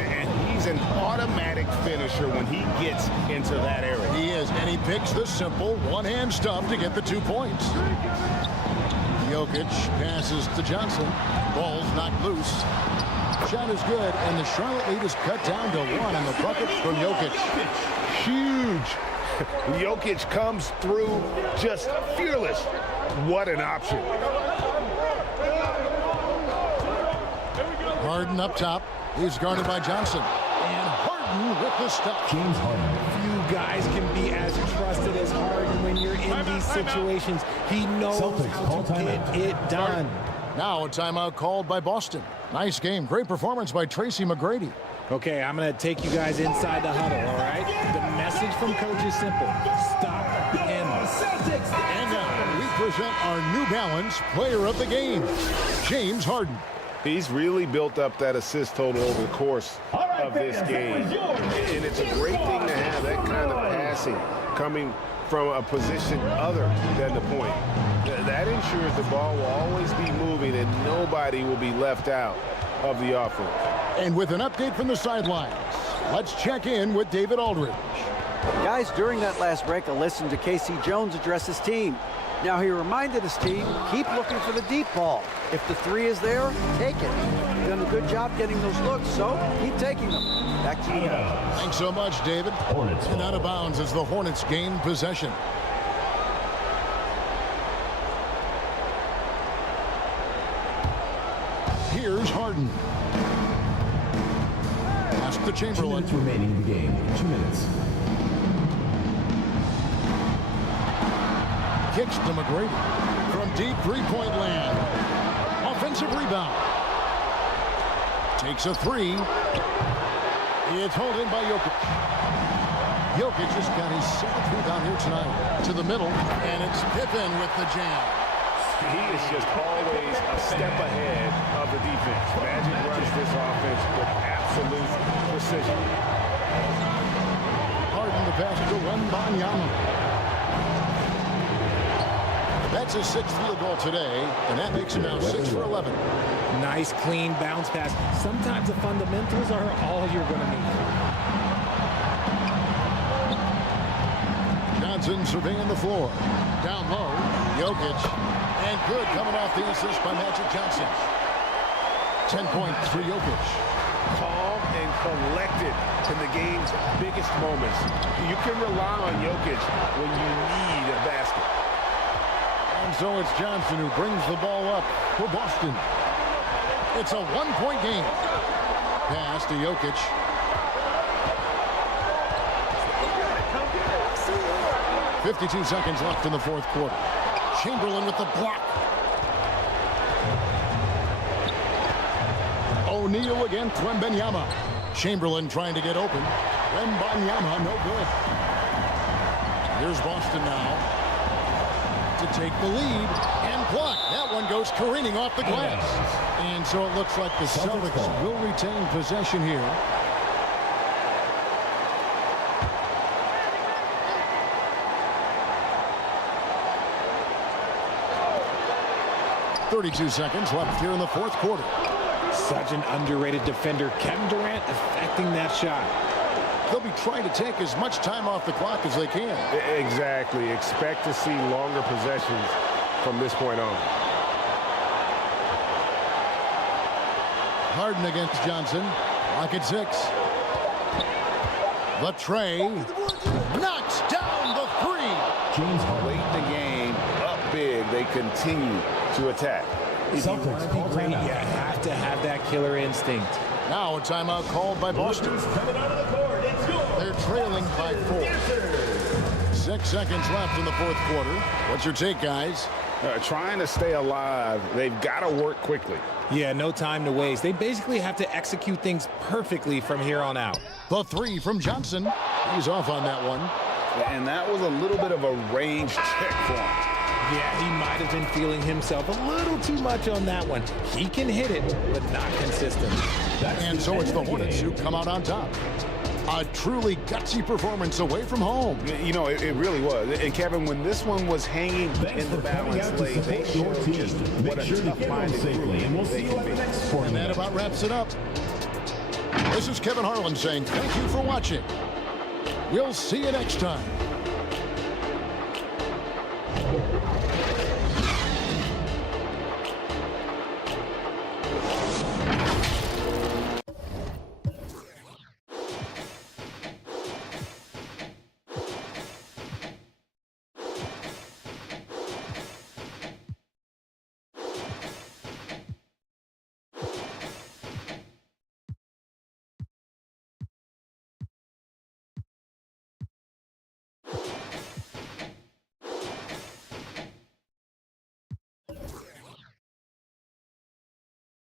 And he's an automatic finisher when he gets into that area. He is, and he picks the simple one-hand stuff to get the 2 points. Jokic passes to Johnson. Ball's knocked loose. Shot is good, and the Charlotte lead is cut down to 1 on the bucket from Jokic. Huge. Jokic comes through just fearless. What an option. Harden up top. He's guarded by Johnson. And Harden with the stop. James Harden. Few guys can be as trusted as Harden when you're in these situations. He knows how to get it done. Now a timeout called by Boston. Nice game. Great performance by Tracy McGrady. Okay, I'm going to take you guys inside the huddle, all right? The message from coach is simple. Stop him. And now we present our New Balance player of the game, James Harden. He's really built up that assist total over the course of this game. And it's a great thing to have that kind of passing coming from a position other than the point. That ensures the ball will always be moving and nobody will be left out of the offense. And with an update from the sidelines, let's check in with David Aldridge. Guys, during that last break, I listened to Casey Jones address his team. Now he reminded his team, keep looking for the deep ball. If the 3 is there, take it. You've done a good job getting those looks, so keep taking them. Back to you guys. Thanks so much, David. And out of bounds as the Hornets gain possession. Here's Harden. Pass to Chamberlain. 2 minutes remaining in the game. 2 minutes. Kicks to McGrady from deep three-point land. Offensive rebound. Takes a 3. It's hauled in by Jokic. Jokic just got his 7th rebound here tonight. To the middle, and it's Pippen with the jam. He is just always a step ahead of the defense. Magic runs this offense with absolute precision. Harden the pass to Wembanyama. That's his 6th field goal today, and that makes him now 6 for 11. Nice, clean bounce pass. Sometimes the fundamentals are all you're going to need. Johnson surveying the floor. Down low, Jokic. And good coming off the assist by Magic Johnson. 10 points for Jokic. Calm and collected in the game's biggest moments. You can rely on Jokic when you need a basket. And so it's Johnson who brings the ball up for Boston. It's a 1-point game. Pass to Jokic. .52 seconds left in the 4th quarter. Chamberlain with the block. O'Neal against Wembanyama. Chamberlain trying to get open. Wembanyama, no good. Here's Boston now to take the lead and block. That one goes careening off the glass. And so it looks like the Celtics will retain possession here. .32 seconds left here in the 4th quarter. Such an underrated defender. Kevin Durant affecting that shot. They'll be trying to take as much time off the clock as they can. Exactly. Expect to see longer possessions from this point on. Harden against Johnson. Lock at 6. The tray. Knocks down the 3. James late in the game, up big. They continue to attack. If you want to be great, you have to have that killer instinct. Now a timeout called by Boston. They're trailing by 4. 6 seconds left in the 4th quarter. What's your take, guys? Trying to stay alive. They've got to work quickly. Yeah, no time to waste. They basically have to execute things perfectly from here on out. The 3 from Johnson. He's off on that one. And that was a little bit of a range check for him. Yeah, he might have been feeling himself a little too much on that one. He can hit it, but not consistent. And so it's the Hornets who come out on top. A truly gutsy performance away from home. You know, it really was. And Kevin, when this one was hanging in the balance late, they showed just what a tough-minded group they can be. And that about wraps it up. This is Kevin Harlan saying thank you for watching. We'll see you next time.